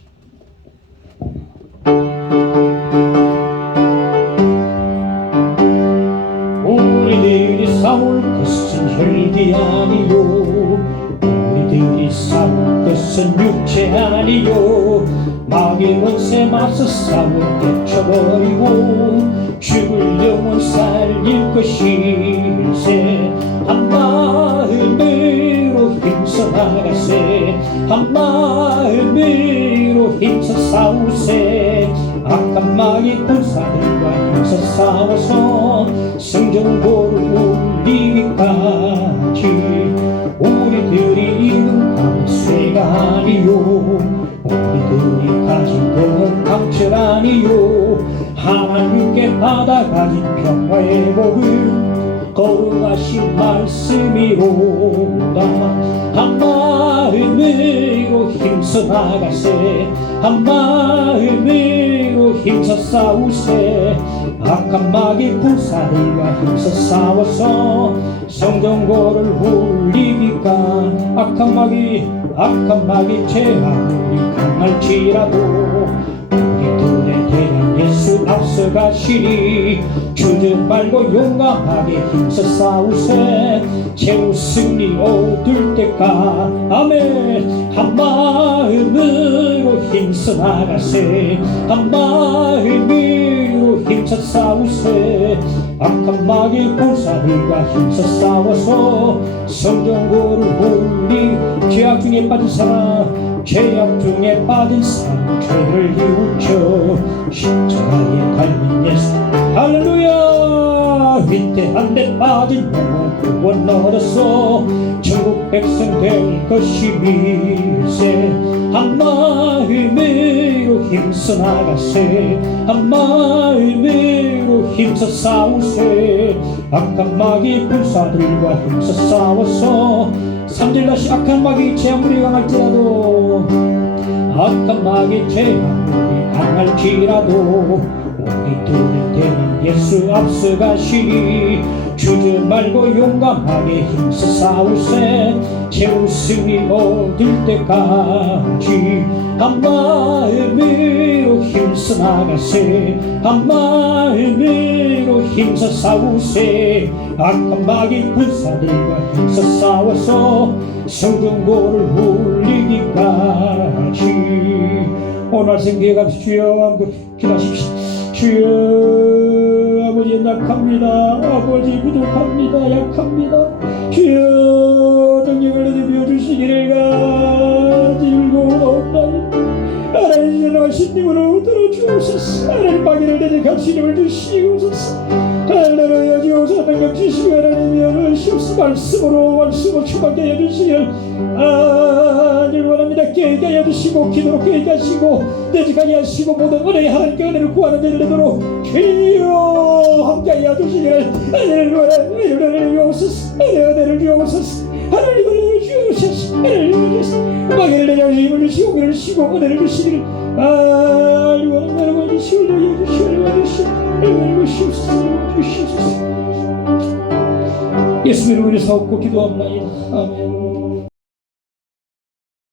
우리들이 싸울 것은 혈기 아니요, 우리들이 싸울 것은 육체 아니요, 마귀 원세 맞서 싸워 깨쳐버리고 죽을 영혼 살릴 것일세. 한 마음으로 힘써 나가세, 한 마음으로 힘써 싸우세. 악한 마귀 군사들과 힘써 싸워서 성전고를 울리기까지. 우리들이 입은 강쇠가 아니요, 우리들이 가진 건 강철 아니요, 하나님께 받아가진 평화의 복음, 거룩하신 말씀이로다. 한 마음으로 힘써 나가세, 한 마음으로 힘써 싸우세. 악한 마귀 군사들과 힘써 싸워서 성전고를 울리니까. 악한 마귀 제 아무리 강할지라도 우리 둘에 대한 예수 앞서가시니. 주저 말고 용감하게 힘써 싸우세. 최후 승리 얻을 때까. 아멘. 한 마음으로 힘써 나가세, 한 마음으로 힘써 싸우세. 악한 마귀 군사들과 힘써 싸워서 성전고를 울리. 죄악 중에 빠진 사람, 죄악 중에 빠진 사람, 죄를 뉘우쳐 십자가에 달린 예수. 할렐루야. 위태한 데 빠진 영혼 구원 얻었어. 천국 백성 될 것이 밀세. 한 마음으로 힘써 나가세, 한 마음으로 힘써 싸우세. 악한 마귀 군사들과 힘써 싸워서 삼질다시 악한 마귀 제 아무리 강할지라도, 악한 마귀 제 아무리 강할지라도 우리 둘에 대한 예수 앞서가시니. 주저 말고 용감하게 힘써 싸우세. 최후 승리 얻을 때까지. 한 마음으로 힘써 나가세, 한 마음으로 힘써 싸우세. 악한 마귀 군사들과 힘써 싸워서 성전고를 울리기까지. 오늘 생기에 갑시오. 기도하십시오. 주여, 아버지 약합니다. 아버지 부족합니다. 약합니다. 주여, 능력을 내려 주시기를 간절히옵나이다. 하나님 일어나신 님으로 들어주옵소서. 하나님 마귀를 대적하신 힘을 주시옵소서. 할렐루야. 주옵소서. 능력 주시고 하나님 연하시옵소서. 말씀으로 충만케 해주시기를 원합니다. 깨게 하여 주시고 기도로 깨게 하시고 내직하게 하시고 모든 은혜의 하나님께 은혜를 구하는 자들 되도록 주여 함께 하여 주시기를. 은혜를 주옵소서. 은혜를 주옵소서. 하나님을 주옵소서. 은혜를 주옵소서. 마귀를 내려 힘을 주시고 은혜를 주시고 은혜를 주시기를 원하는 주시옵소서. 주시옵소서. 예수님을 위해서 얻고 기도합니다. 아멘.